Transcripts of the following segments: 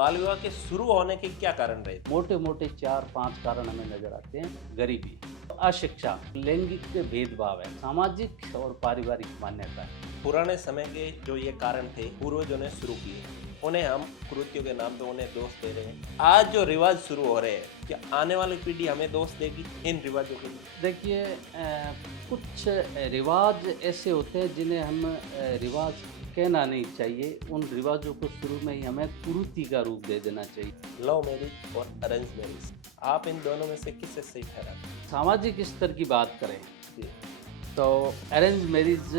बाल विवाह के शुरू होने के क्या कारण रहे? मोटे मोटे 4-5 कारण हमें नजर आते हैं। गरीबी, अशिक्षा, लैंगिक भेदभाव है, सामाजिक और पारिवारिक मान्यता है। पुराने समय के जो ये कारण थे पूर्वजों ने शुरू किए, उन्हें हम कुरीतियों के नाम पे उन्हें दोष दे रहे हैं। आज जो रिवाज शुरू हो रहे हैं, क्या आने वाली पीढ़ी हमें दोष देगी इन रिवाजों के लिए? देखिए कुछ रिवाज ऐसे होते हैं जिन्हें हम रिवाज कहना नहीं चाहिए। उन रिवाजों को शुरू में ही हमें कुरीति का रूप दे देना चाहिए। लव मैरिज और अरेंज मैरिज, आप इन दोनों में से किसे सही ठहराते हैं? सामाजिक स्तर की बात करें जी। तो अरेंज मैरिज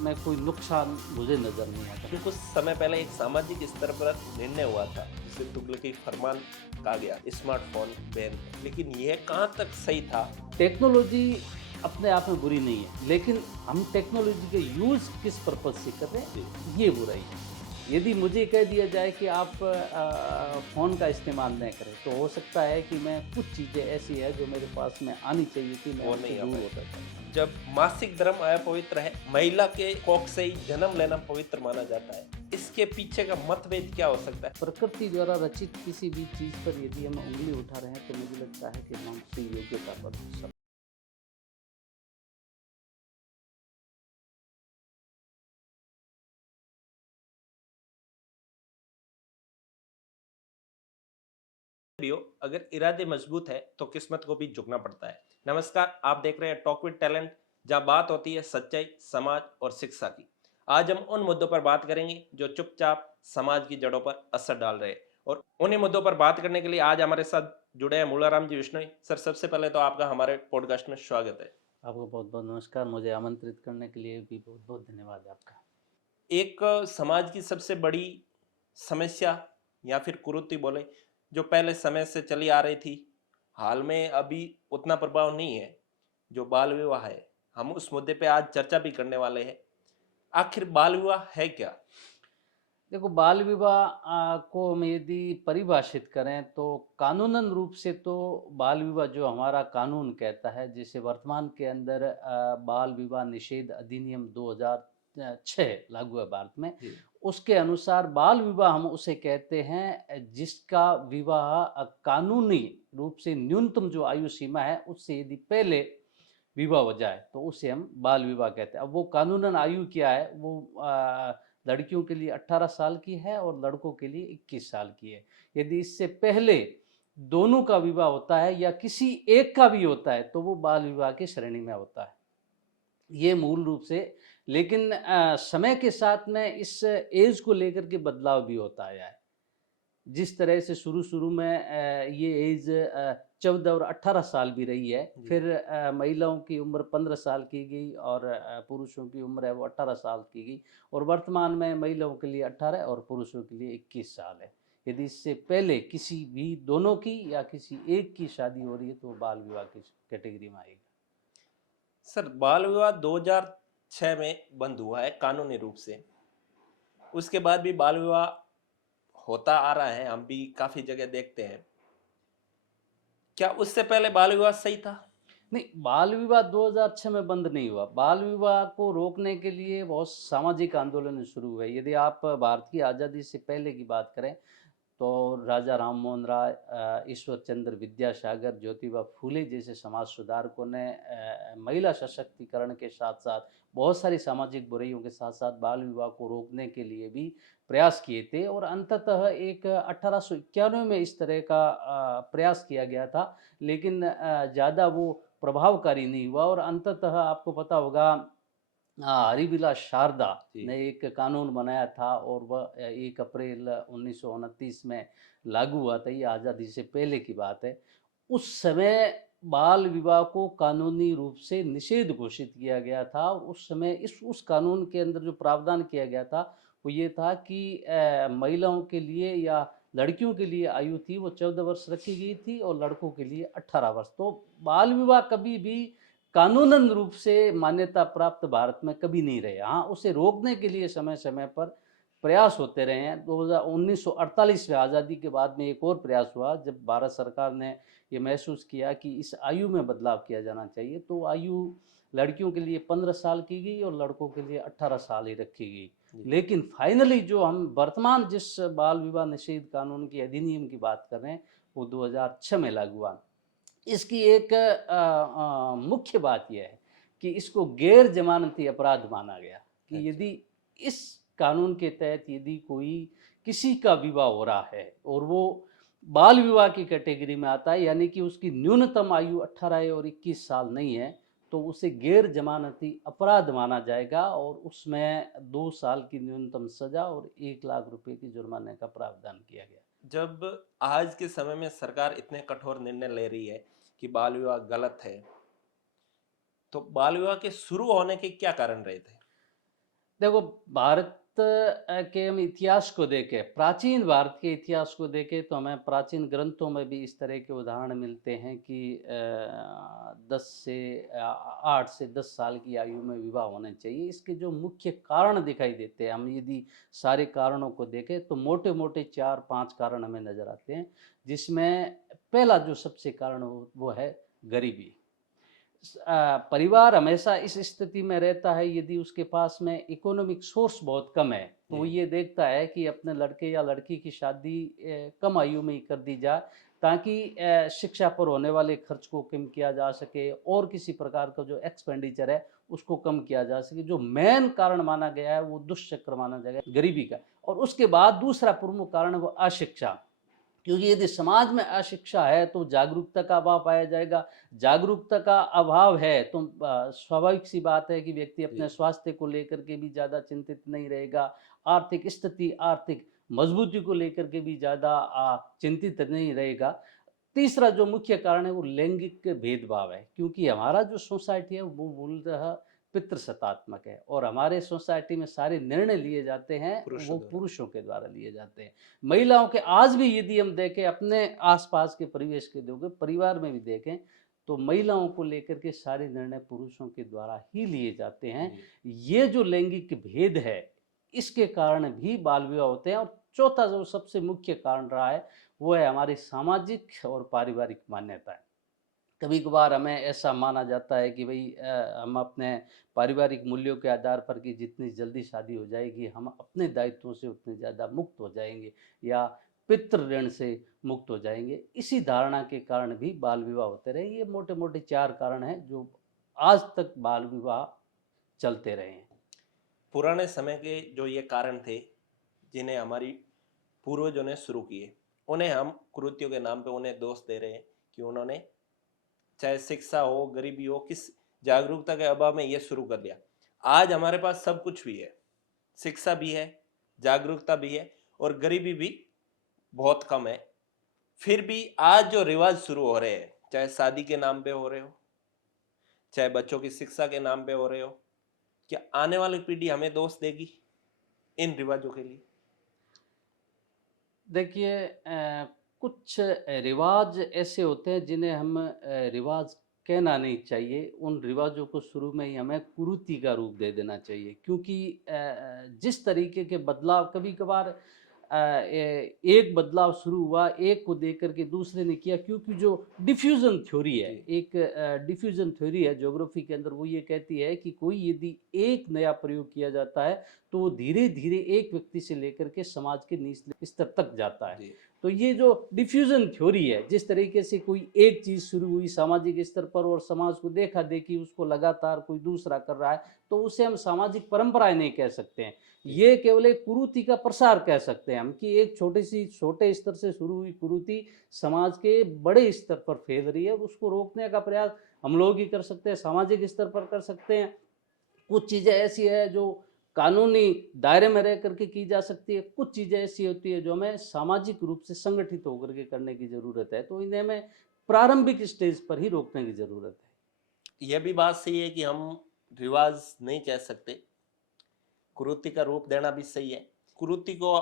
में कोई नुकसान मुझे नज़र नहीं आता। अभी कुछ समय पहले एक सामाजिक स्तर पर निर्णय हुआ था जिसे तुगलकी फरमान कहा गया, स्मार्टफोन बैन, लेकिन यह कहाँ तक सही था? टेक्नोलॉजी अपने आप में बुरी नहीं है, लेकिन हम टेक्नोलॉजी का यूज़ किस पर्पज़ से कर रहे हैं ये बुराई है। यदि मुझे कह दिया जाए कि आप फ़ोन का इस्तेमाल नहीं करें, तो हो सकता है कि मैं कुछ चीज़ें ऐसी है जो मेरे पास में आनी चाहिए थी, मैं वो उनसे नहीं आ दूर पाई। होता था। जब मासिक धर्म अपवित्र है, महिला के कोख से ही जन्म लेना पवित्र माना जाता है, इसके पीछे का मतभेद क्या हो सकता है? प्रकृति द्वारा रचित किसी भी चीज़ पर यदि हम उँगली उठा रहे हैं, तो मुझे लगता है कि हम उसकी योग्यता पर सब भी हो, अगर इरादे मजबूत है तो किस्मत को भी झुकना पड़ता है। नमस्कार, आप देख रहे हैं टॉक विद टैलेंट, जहां बात होती है सच्चाई, समाज और शिक्षा की। आज हम उन मुद्दों पर बात करेंगे जो चुपचाप समाज की जड़ों पर असर डाल रहे हैं, और उन्हीं मुद्दों पर बात करने के लिए आज हमारे साथ जुड़े हैं मूलाराम जी विश्नोई सर। सबसे पहले तो आपका हमारे पॉडकास्ट में स्वागत है। आपको बहुत-बहुत नमस्कार। मुझे आमंत्रित करने के लिए भी बहुत-बहुत धन्यवाद आपका। एक समाज की सबसे बड़ी समस्या या फिर कुरीति बोले, जो पहले समय से चली आ रही थी, हाल में अभी उतना प्रभाव नहीं है, जो बाल विवाह है। हम उस मुद्दे पे आज चर्चा भी करने वाले हैं। आखिर बाल विवाह है क्या? देखो, बाल विवाह को हम यदि परिभाषित करें तो कानूनन रूप से तो बाल विवाह जो हमारा कानून कहता है, जिसे वर्तमान के अंदर बाल विवाह निषेध अधिनियम 2006 लागू है भारत में। जी। उसके अनुसार बाल विवाह हम उसे कहते हैं जिसका विवाह कानूनी रूप से न्यूनतम जो आयु सीमा है उससे यदि पहले विवाह हो जाए तो उसे हम बाल विवाह कहते हैं। अब वो कानूनन आयु क्या है, वो लड़कियों के लिए 18 साल की है और लड़कों के लिए 21 साल की है। यदि इससे पहले दोनों का विवाह होता है या किसी एक का भी होता है तो वो बाल विवाह की श्रेणी में होता है। ये मूल रूप से, लेकिन समय के साथ में इस ऐज को लेकर के बदलाव भी होता आया है। जिस तरह से शुरू-शुरू में ये ऐज 14 और 18 साल भी रही है, जी। फिर महिलाओं की उम्र 15 साल की गई और पुरुषों की उम्र है वो 18 साल की गई, और वर्तमान में महिलाओं के लिए 18 और पुरुषों के लिए 21 साल है। यदि इससे पहले किसी भी दोनों की या किसी एक की शादी हो रही है तो वो बाल विवाह की कैटेगरी में आएगा। सर, बाल विवाह 2006 में बंद हुआ है कानूनी रूप से। उसके बाद भी बाल विवाह होता आ रहा है, हम भी काफी जगह देखते हैं। क्या उससे पहले बाल विवाह सही था? नहीं, बाल विवाह 2006 में बंद नहीं हुआ। बाल विवाह को रोकने के लिए बहुत सामाजिक आंदोलन शुरू हुए। यदि आप भारत की आज़ादी से पहले की बात करें तो राजा राम मोहन राय, ईश्वर चंद्र विद्यासागर, ज्योतिबा फूले जैसे समाज सुधारकों ने महिला सशक्तिकरण के साथ-साथ बहुत सारी सामाजिक बुराइयों के साथ-साथ बाल विवाह को रोकने के लिए भी प्रयास किए थे, और अंततः एक 1891 में इस तरह का प्रयास किया गया था, लेकिन ज़्यादा वो प्रभावकारी नहीं हुआ, और अंततः आपको पता होगा हरिबिलास शारदा जी। ने एक कानून बनाया था और वह 1 अप्रैल 1929 में लागू हुआ था। ये आज़ादी से पहले की बात है। उस समय बाल विवाह को कानूनी रूप से निषेध घोषित किया गया था। उस समय उस कानून के अंदर जो प्रावधान किया गया था, वो ये था कि महिलाओं के लिए या लड़कियों के लिए आयु थी वो 14 वर्ष रखी गई थी और लड़कों के लिए 18 वर्ष। तो बाल विवाह कभी भी कानूनन रूप से मान्यता प्राप्त भारत में कभी नहीं रहे। हाँ, उसे रोकने के लिए समय-समय पर प्रयास होते रहे हैं। 1948 में आज़ादी के बाद में एक और प्रयास हुआ, जब भारत सरकार ने ये महसूस किया कि इस आयु में बदलाव किया जाना चाहिए, तो आयु लड़कियों के लिए 15 साल की गई और लड़कों के लिए 18 साल ही रखी गई। जी। लेकिन फाइनली जो हम वर्तमान जिस बाल विवाह निषेध कानून की अधिनियम की बात कर रहे हैं, वो 2006 में लागू हुआ। इसकी एक मुख्य बात यह है कि इसको गैर जमानती अपराध माना गया कि अच्छा। यदि इस कानून के तहत यदि कोई किसी का विवाह हो रहा है और वो बाल विवाह की कैटेगरी में आता है, यानी कि उसकी न्यूनतम आयु 18 और 21 साल नहीं है, तो उसे गैर जमानती अपराध माना जाएगा और उसमें 2 साल की न्यूनतम सजा और 1 लाख रुपए की जुर्माने का प्रावधान किया गया। जब आज के समय में सरकार इतने कठोर निर्णय ले रही है कि बाल विवाह गलत है, तो बाल विवाह के शुरू होने के क्या कारण रहे थे? देखो, भारत के हम इतिहास को देखें, प्राचीन भारत के इतिहास को देखें तो हमें प्राचीन ग्रंथों में भी इस तरह के उदाहरण मिलते हैं कि 8 से 10 साल की आयु में विवाह होना चाहिए। इसके जो मुख्य कारण दिखाई देते हैं, हम यदि सारे कारणों को देखें तो मोटे-मोटे 4-5 कारण हमें नज़र आते हैं, जिसमें पहला जो सबसे कारण वो है गरीबी। परिवार हमेशा इस स्थिति में रहता है यदि उसके पास में इकोनॉमिक सोर्स बहुत कम है, तो वो जी। ये देखता है कि अपने लड़के या लड़की की शादी कम आयु में ही कर दी जाए, ताकि शिक्षा पर होने वाले खर्च को कम किया जा सके और किसी प्रकार का जो एक्सपेंडिचर है उसको कम किया जा सके। जो मेन कारण माना गया है वो दुष्चक्र माना जाएगा गरीबी का। और उसके बाद दूसरा प्रमुख कारण है वो अशिक्षा, क्योंकि यदि समाज में अशिक्षा है तो जागरूकता का अभाव पाया जाएगा। जागरूकता का अभाव है तो स्वाभाविक सी बात है कि व्यक्ति जी। अपने स्वास्थ्य को लेकर के भी ज़्यादा चिंतित नहीं रहेगा। आर्थिक स्थिति, आर्थिक मजबूती को लेकर के भी ज़्यादा चिंतित नहीं रहेगा। तीसरा जो मुख्य कारण है वो लैंगिक भेदभाव है, क्योंकि हमारा जो सोसाइटी है वो मूलतः पितृसत्तात्मक है और हमारे सोसाइटी में सारे निर्णय लिए जाते हैं पुरुषों वो द्वारा। पुरुषों के द्वारा लिए जाते हैं। महिलाओं के आज भी यदि हम देखें, अपने आसपास के परिवेश के दोगे परिवार में भी देखें, तो महिलाओं को लेकर के सारे निर्णय पुरुषों के द्वारा ही लिए जाते हैं। जी। ये जो लैंगिक भेद है, इसके कारण भी बाल विवाह होते हैं। और चौथा जो सबसे मुख्य कारण रहा है वो है हमारी सामाजिक और पारिवारिक मान्यताएं। कभी कभार हमें ऐसा माना जाता है कि भाई हम अपने पारिवारिक मूल्यों के आधार पर कि जितनी जल्दी शादी हो जाएगी हम अपने दायित्वों से उतने ज़्यादा मुक्त हो जाएंगे या पितृ ऋण से मुक्त हो जाएंगे। इसी धारणा के कारण भी बाल विवाह होते रहे। ये मोटे मोटे 4 कारण हैं जो आज तक बाल विवाह चलते रहे हैं। पुराने समय के जो ये कारण थे, जिन्हें हमारी पूर्वजों ने शुरू किए, उन्हें हम कुरीतियों के नाम पे उन्हें दोष दे रहे हैं कि उन्होंने चाहे शिक्षा हो, गरीबी हो, किस जागरूकता के अभाव में ये शुरू कर दिया। आज हमारे पास सब कुछ भी है, शिक्षा भी है, जागरूकता भी है और गरीबी भी बहुत कम है। फिर भी आज जो रिवाज शुरू हो रहे हैं, चाहे शादी के नाम पे हो रहे हो, चाहे बच्चों की शिक्षा के नाम पे हो रहे हो, क्या आने वाली पीढ़ी हमें दोष देगी इन रिवाजों के लिए? देखिए, कुछ रिवाज ऐसे होते हैं जिन्हें हम रिवाज कहना नहीं चाहिए। उन रिवाजों को शुरू में ही हमें कुरीति का रूप दे देना चाहिए, क्योंकि जिस तरीके के बदलाव कभी कभार एक बदलाव शुरू हुआ, एक को देकर के दूसरे ने किया, क्योंकि जो डिफ्यूजन थ्योरी है, जी। एक डिफ्यूजन थ्योरी है ज्योग्राफी के अंदर, वो ये कहती है कि कोई यदि एक नया प्रयोग किया जाता है तो वो धीरे धीरे एक व्यक्ति से लेकर के समाज के निचले स्तर तक जाता है। जी। तो ये जो डिफ्यूजन थ्योरी है, जिस तरीके से कोई एक चीज शुरू हुई सामाजिक स्तर पर और समाज को देखा देखी उसको लगातार कोई दूसरा कर रहा है, तो उसे हम सामाजिक परंपराएं नहीं कह सकते हैं। जी। ये केवल एक कुरीति का प्रसार कह सकते हैं हम कि एक छोटे स्तर से शुरू हुई कुरीति समाज के बड़े स्तर पर फैल रही है और उसको रोकने का प्रयास हम लोग ही कर सकते हैं, सामाजिक स्तर पर कर सकते हैं। कुछ चीज़ें ऐसी है जो कानूनी दायरे में रह करके की जा सकती है, कुछ चीज़ें ऐसी होती है जो हमें सामाजिक रूप से संगठित होकर के करने की ज़रूरत है, तो इन्हें हमें प्रारंभिक स्टेज पर ही रोकने की ज़रूरत है। यह भी बात सही है कि हम रिवाज नहीं कह सकते, कुरीति का रूप देना भी सही है। कुरीति को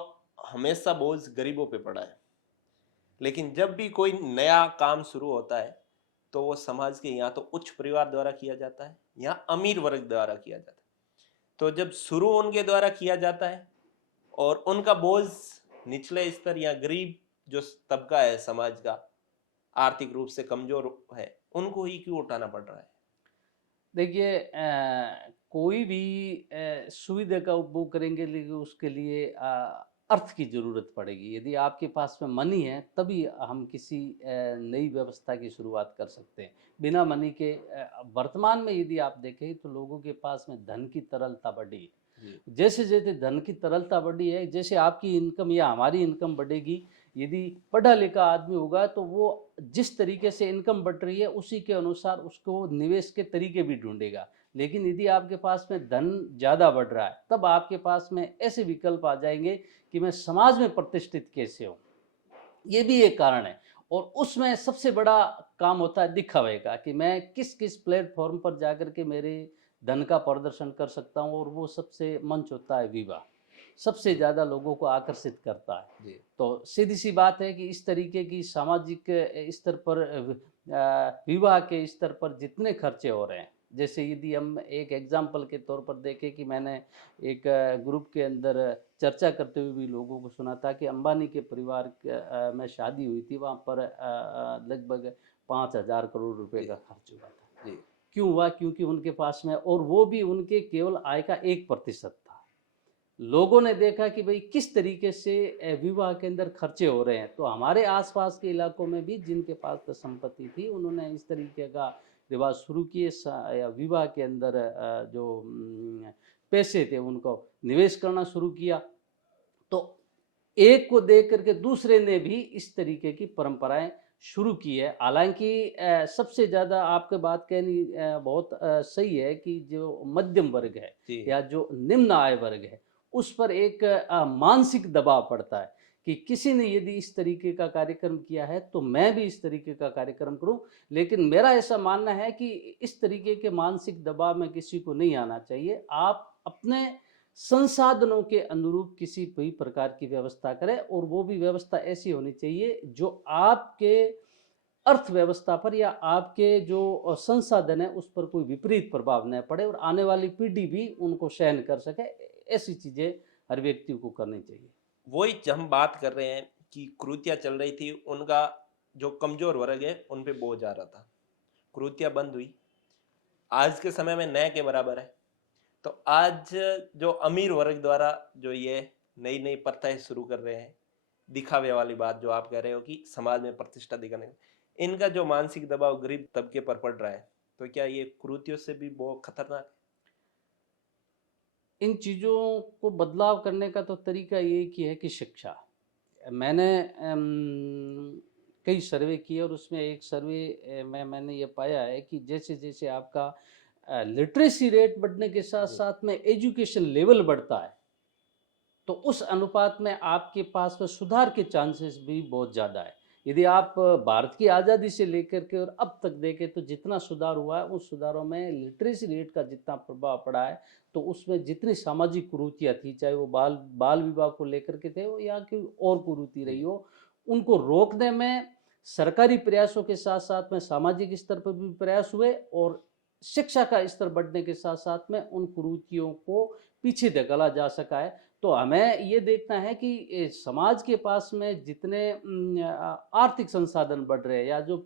हमेशा बोझ गरीबों पे पड़ा है, लेकिन जब भी कोई नया काम शुरू होता है तो वो समाज के या तो उच्च परिवार द्वारा किया जाता है या अमीर वर्ग द्वारा किया जाता है। तो जब शुरू उनके द्वारा किया जाता है और उनका बोझ निचले स्तर या गरीब जो तबका है समाज का, आर्थिक रूप से कमजोर है, उनको ही क्यों उठाना पड़ रहा है? देखिए कोई भी सुविधा का उपभोग करेंगे लेकिन उसके लिए अर्थ की ज़रूरत पड़ेगी। यदि आपके पास में मनी है तभी हम किसी नई व्यवस्था की शुरुआत कर सकते हैं। बिना मनी के वर्तमान में यदि आप देखें तो लोगों के पास में धन की तरलता बढ़ी है। जी। जैसे-जैसे धन की तरलता बढ़ी है, जैसे आपकी इनकम या हमारी इनकम बढ़ेगी, यदि पढ़ा-लिखा आदमी होगा तो वो जिस तरीके से इनकम बढ़ रही है उसी के अनुसार उसको निवेश के तरीके भी ढूँढेगा। लेकिन यदि आपके पास में धन ज़्यादा बढ़ रहा है, तब आपके पास में ऐसे विकल्प आ जाएँगे कि मैं समाज में प्रतिष्ठित कैसे हूँ? ये भी एक कारण है और उसमें सबसे बड़ा काम होता है दिखावे का कि मैं किस-किस प्लेटफ़ॉर्म पर जाकर के मेरे धन का प्रदर्शन कर सकता हूँ और वो सबसे मंच होता है विवाह। सबसे ज़्यादा लोगों को आकर्षित करता है। जी। तो सीधी-सी बात है कि इस तरीके की सामाजिक स्तर पर विवाह के स्तर पर जितने खर्चे हो रहे हैं, जैसे यदि हम एक एग्ज़ाम्पल के तौर पर देखें कि मैंने एक ग्रुप के अंदर चर्चा करते हुए भी लोगों को सुना था कि अंबानी के परिवार में शादी हुई थी, वहाँ पर लगभग 5,000 करोड़ रुपए जी। का खर्च हुआ था। जी। क्यों हुआ? क्योंकि उनके पास में और वो भी उनके केवल आय का 1% था। लोगों ने देखा कि भई किस तरीके से विवाह के अंदर खर्चे हो रहे हैं, तो हमारे आस-पास के इलाकों में भी जिनके पास तो संपत्ति थी, उन्होंने इस तरीके का रिवाज शुरू किए या विवाह के अंदर जो पैसे थे उनको निवेश करना शुरू किया। तो एक को देख कर के दूसरे ने भी इस तरीके की परंपराएँ शुरू की है। हालाँकि सबसे ज़्यादा आपकी बात कहनी बहुत सही है कि जो मध्यम वर्ग है जी। या जो निम्न आय वर्ग है, उस पर एक मानसिक दबाव पड़ता है कि किसी ने यदि इस तरीके का कार्यक्रम किया है, तो मैं भी इस तरीके का कार्यक्रम करूँ। लेकिन मेरा ऐसा मानना है कि इस तरीके के मानसिक दबाव में किसी को नहीं आना चाहिए। आप अपने संसाधनों के अनुरूप किसी भी प्रकार की व्यवस्था करें और वो भी व्यवस्था ऐसी होनी चाहिए जो आपके अर्थव्यवस्था पर या आपके जो संसाधन है उस पर कोई विपरीत प्रभाव न पड़े और आने वाली पीढ़ी भी उनको सहन कर सके। ऐसी चीज़ें हर व्यक्ति को करनी चाहिए। वही हम बात कर रहे हैं कि कुरीतियाँ चल रही थी, उनका जो कमज़ोर वर्ग है, उन पे बोझ आ रहा था। कुरीतियाँ बंद हुई, आज के समय में न के बराबर है। तो आज जो अमीर वर्ग द्वारा जो ये नई-नई प्रथाएँ शुरू कर रहे हैं, दिखावे वाली बात जो आप कह रहे हो कि समाज में प्रतिष्ठा दिखाने, इनका जो मानसिक दबाव गरीब तबके पर पड़ रहा है, तो क्या ये कुरीतियों से भी बहुत खतरनाक इन चीज़ों को बदलाव करने का तो तरीका एक ही है कि शिक्षा। मैंने कई सर्वे किए और उसमें एक सर्वे में मैंने ये पाया है कि जैसे-जैसे आपका लिटरेसी रेट बढ़ने के है? साथ-साथ में एजुकेशन लेवल बढ़ता है, तो उस अनुपात में आपके पास में सुधार के चांसेस भी बहुत ज़्यादा है। यदि आप भारत की आज़ादी से लेकर के और अब तक देखें तो जितना सुधार हुआ है, उस सुधारों में लिटरेसी रेट का जितना प्रभाव पड़ा है, तो उसमें जितनी सामाजिक कुरीतियाँ थी, चाहे वो बाल बाल विवाह को लेकर के थे हो या कोई और कुरीति रही जी। हो, उनको रोकने में सरकारी प्रयासों के साथ-साथ में सामाजिक स्तर पर भी प्रयास हुए और शिक्षा का स्तर बढ़ने के साथ-साथ में उन कुरीतियों को पीछे धकेला जा सका है। तो हमें ये देखना है कि समाज के पास में जितने आर्थिक संसाधन बढ़ रहे हैं या जो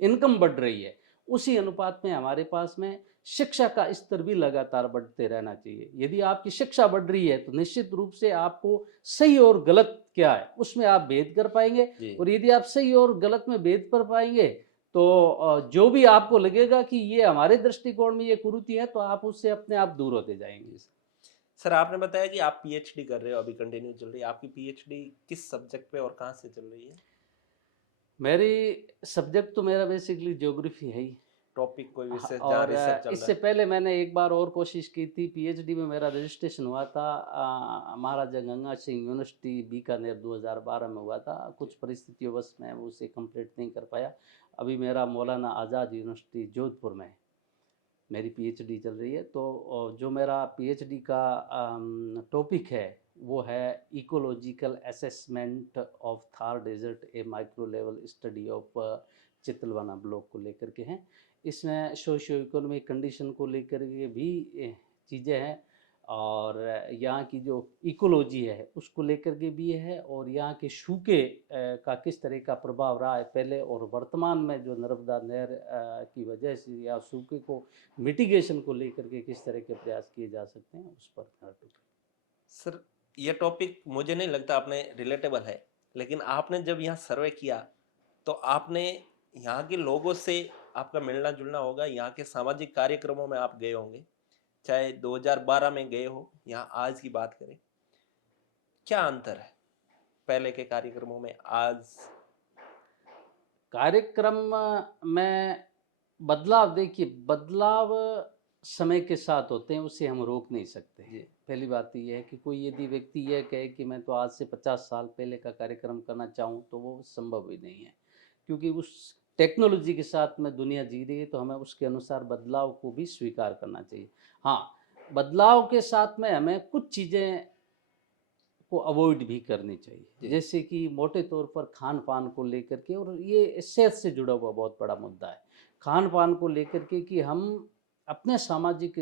इनकम बढ़ रही है, उसी अनुपात में हमारे पास में शिक्षा का स्तर भी लगातार बढ़ते रहना चाहिए। यदि आपकी शिक्षा बढ़ रही है, तो निश्चित रूप से आपको सही और गलत क्या है, उसमें आप भेद कर पाएँगे जी। और यदि आप सही और गलत में भेद कर पाएँगे, तो जो भी आपको लगेगा कि ये हमारे दृष्टिकोण में ये कुरीति है, तो आप उससे अपने आप दूर होते जाएँगे। जी। सर आपने बताया कि आप पीएचडी कर रहे हो, अभी कंटिन्यू चल रही है। आपकी पीएचडी किस सब्जेक्ट पे और कहाँ से चल रही है? मेरी सब्जेक्ट तो मेरा बेसिकली ज्योग्राफी है ही। टॉपिक कोई हाँ, विशेष जहाँ और रिसर्च चल रहा इससे है? पहले मैंने एक बार और कोशिश की थी पीएचडी में मेरा रजिस्ट्रेशन हुआ था महाराजा गंगा सिंह यूनिवर्सिटी बीकानेर 2012 में हुआ था। जी। कुछ परिस्थितियों मैं उसे कंप्लीट नहीं कर पाया। अभी मेरा मौलाना आज़ाद यूनिवर्सिटी जोधपुर में मेरी पीएचडी चल रही है। तो जो मेरा पीएचडी का टॉपिक है वो है ecological assessment of Thar desert a micro level study of Chitalwana block को लेकर के हैं। इसमें सोशियो इकोनॉमिक कंडीशन को लेकर के भी चीज़ें हैं और यहाँ की जो इकोलॉजी है उसको लेकर के भी है, और यहाँ के सूखे का किस तरह का प्रभाव रहा है पहले और वर्तमान में, जो नर्मदा नहर की वजह से या सूखे को मिटिगेशन को लेकर के किस तरह के प्रयास किए जा सकते हैं, उस पर सर, ये टॉपिक मुझे नहीं लगता आपने रिलेटेबल है, लेकिन आपने जब यहाँ सर्वे किया तो आपने यहाँ के लोगों से आपका मिलना जुलना होगा, यहाँ के सामाजिक कार्यक्रमों में आप गए होंगे, चाहे 2012 में गए हो या आज की बात करें, क्या अंतर है पहले के कार्यक्रमों में आज? कार्यक्रम में बदलाव, देखिए बदलाव समय के साथ होते हैं, उसे हम रोक नहीं सकते। जी। पहली बात तो ये है कि कोई यदि व्यक्ति यह कहे कि मैं तो आज से 50 साल पहले का कार्यक्रम करना चाहूँ तो वो संभव ही नहीं है, क्योंकि उस टेक्नोलॉजी के साथ में दुनिया जी रही है, तो हमें उसके अनुसार बदलाव को भी स्वीकार करना चाहिए। हाँ, बदलाव के साथ में हमें कुछ चीज़ें को अवॉइड भी करनी चाहिए, जी। जैसे कि मोटे तौर पर खान पान को लेकर के, और ये सेहत से जुड़ा हुआ बहुत बड़ा मुद्दा है खान पान को लेकर के, कि हम अपने सामाजिक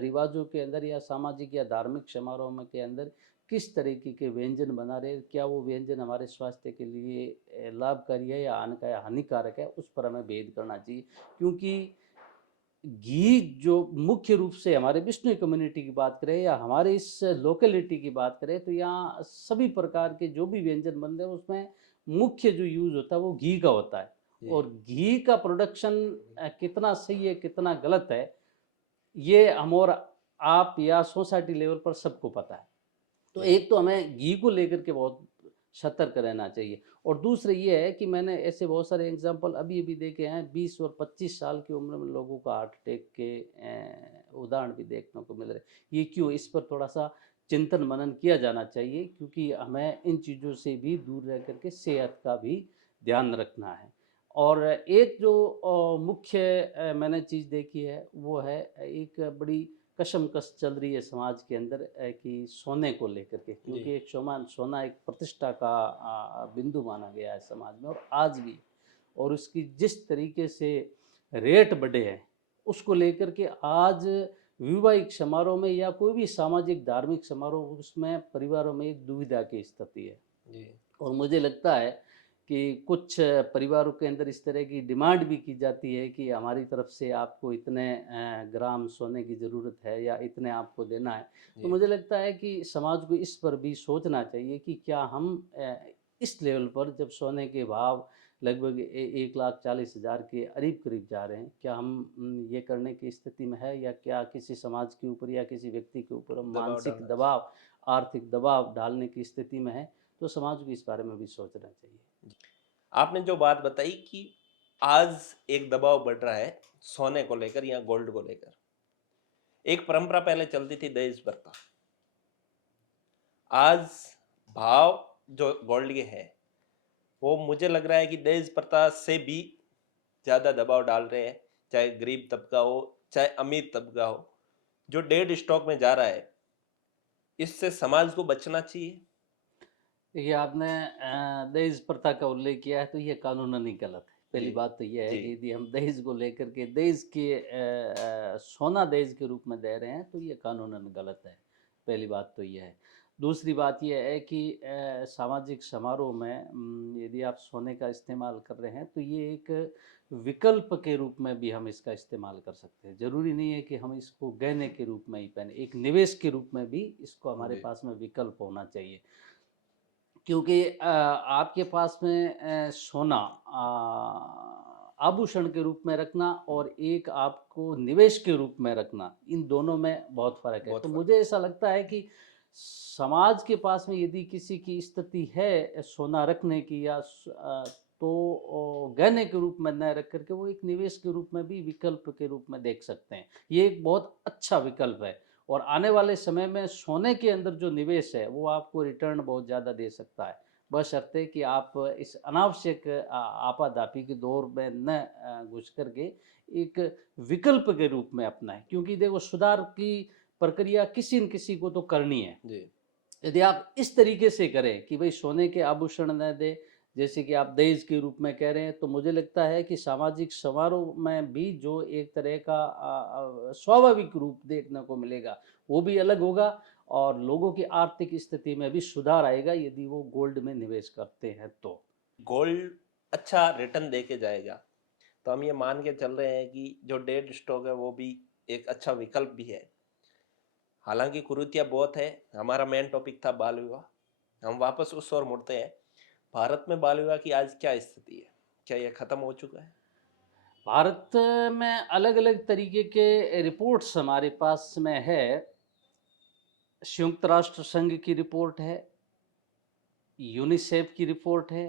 रिवाजों के अंदर या सामाजिक या धार्मिक समारोह में के अंदर किस तरीके के व्यंजन बना रहे हैं, क्या वो व्यंजन हमारे स्वास्थ्य के लिए लाभकारी है या हानिकारक है, उस पर हमें भेद करना चाहिए। क्योंकि घी जो मुख्य रूप से हमारे बिश्नोई कम्युनिटी की बात करें या हमारे इस लोकेलिटी की बात करें, तो यहाँ सभी प्रकार के जो भी व्यंजन बन रहे हैं उसमें मुख्य जो यूज़ होता है वो घी का होता है। जी। और घी का प्रोडक्शन कितना सही है कितना गलत है, ये हम और आप या सोसाइटी लेवल पर सबको पता है। तो एक तो हमें घी को लेकर के बहुत सतर्क रहना चाहिए, और दूसरे ये है कि मैंने ऐसे बहुत सारे एग्जांपल अभी अभी देखे हैं, 20 और 25 साल की उम्र में लोगों का हार्ट अटैक के उदाहरण भी देखने को मिल रहे हैं। ये क्यों, इस पर थोड़ा सा चिंतन मनन किया जाना चाहिए, क्योंकि हमें इन चीज़ों से भी दूर रह करके सेहत का भी ध्यान रखना है। और एक जो मुख्य मैंने चीज़ देखी है वो है, एक बड़ी कशमकश चल रही है समाज के अंदर कि सोने को लेकर के, क्योंकि जी। एक सोना एक प्रतिष्ठा का बिंदु माना गया है समाज में, और आज भी, और उसकी जिस तरीके से रेट बढ़े हैं उसको लेकर के आज वैवाहिक समारोह में या कोई भी सामाजिक धार्मिक समारोह, उसमें परिवारों में एक दुविधा की स्थिति है। जी। और मुझे लगता है कि कुछ परिवारों के अंदर इस तरह की डिमांड भी की जाती है कि हमारी तरफ से आपको इतने ग्राम सोने की ज़रूरत है या इतने आपको देना है। तो जी। मुझे लगता है कि समाज को इस पर भी सोचना चाहिए कि क्या हम इस लेवल पर, जब सोने के भाव लगभग 1,40,000 के करीब जा रहे हैं, क्या हम ये करने की स्थिति में है, या क्या किसी समाज के ऊपर या किसी व्यक्ति के ऊपर हम दबाव मानसिक डालना दबाव, आर्थिक दबाव डालने की स्थिति में है। तो समाज को इस बारे में भी सोचना चाहिए। चाहिए। आपने जो बात बताई कि आज एक दबाव बढ़ रहा है सोने को लेकर या गोल्ड को लेकर, एक परंपरा पहले चलती थी दहेज प्रथा। आज भाव जो गोल्ड के है वो मुझे लग रहा है कि दहेज प्रथा से भी ज्यादा दबाव डाल रहे हैं, चाहे गरीब तबका हो चाहे अमीर तबका हो, जो डेड स्टॉक में जा रहा है, इससे समाज को बचना चाहिए। देखिए, आपने दहेज प्रथा का उल्लेख किया है, तो ये कानूनन ही गलत है। जी। पहली बात तो ये है जी। कि यदि हम दहेज को लेकर के दहेज के सोना दहेज के रूप में दे रहे हैं तो ये कानूनन गलत है। पहली बात तो ये है। दूसरी बात ये है कि सामाजिक समारोह में यदि आप सोने का इस्तेमाल कर रहे हैं तो ये एक विकल्प के रूप में भी हम इसका इस्तेमाल कर सकते हैं। ज़रूरी नहीं है कि हम इसको गहने के रूप में ही पहने, एक निवेश के रूप में भी इसको हमारे जी। पास में विकल्प होना चाहिए। क्योंकि आपके पास में सोना आभूषण के रूप में रखना और एक आपको निवेश के रूप में रखना, इन दोनों में बहुत फ़र्क है। बहुत तो फर्क। मुझे ऐसा लगता है कि समाज के पास में यदि किसी की स्थिति है सोना रखने की या तो गहने के रूप में न रख करके वो एक निवेश के रूप में भी विकल्प के रूप में देख सकते हैं। ये एक बहुत अच्छा विकल्प है, और आने वाले समय में सोने के अंदर जो निवेश है वो आपको रिटर्न बहुत ज़्यादा दे सकता है, बशर्ते कि आप इस अनावश्यक आपाधापी के दौर में न घुस करके एक विकल्प के रूप में अपनाएं। क्योंकि देखो, सुधार की प्रक्रिया किसी न किसी को तो करनी है। जी। यदि आप इस तरीके से करें कि भाई सोने के आभूषण न दें, जैसे कि आप दहेज के रूप में कह रहे हैं, तो मुझे लगता है कि सामाजिक समारोह में भी जो एक तरह का स्वाभाविक रूप देखने को मिलेगा, वो भी अलग होगा, और लोगों की आर्थिक स्थिति में भी सुधार आएगा यदि वो गोल्ड में निवेश करते हैं तो। गोल्ड अच्छा रिटर्न दे के जाएगा, तो हम ये मान के चल रहे हैं कि जो डेड स्टॉक है वो भी एक अच्छा विकल्प भी है। हालांकि कुरीतियां बहुत है। हमारा मेन टॉपिक था बाल विवाह, हम वापस उस ओर मुड़ते हैं। भारत में बाल विवाह की आज क्या स्थिति है? क्या यह खत्म हो चुका है? भारत में अलग अलग तरीके के रिपोर्ट्स हमारे पास में है। संयुक्त राष्ट्र संघ की रिपोर्ट है, यूनिसेफ की रिपोर्ट है,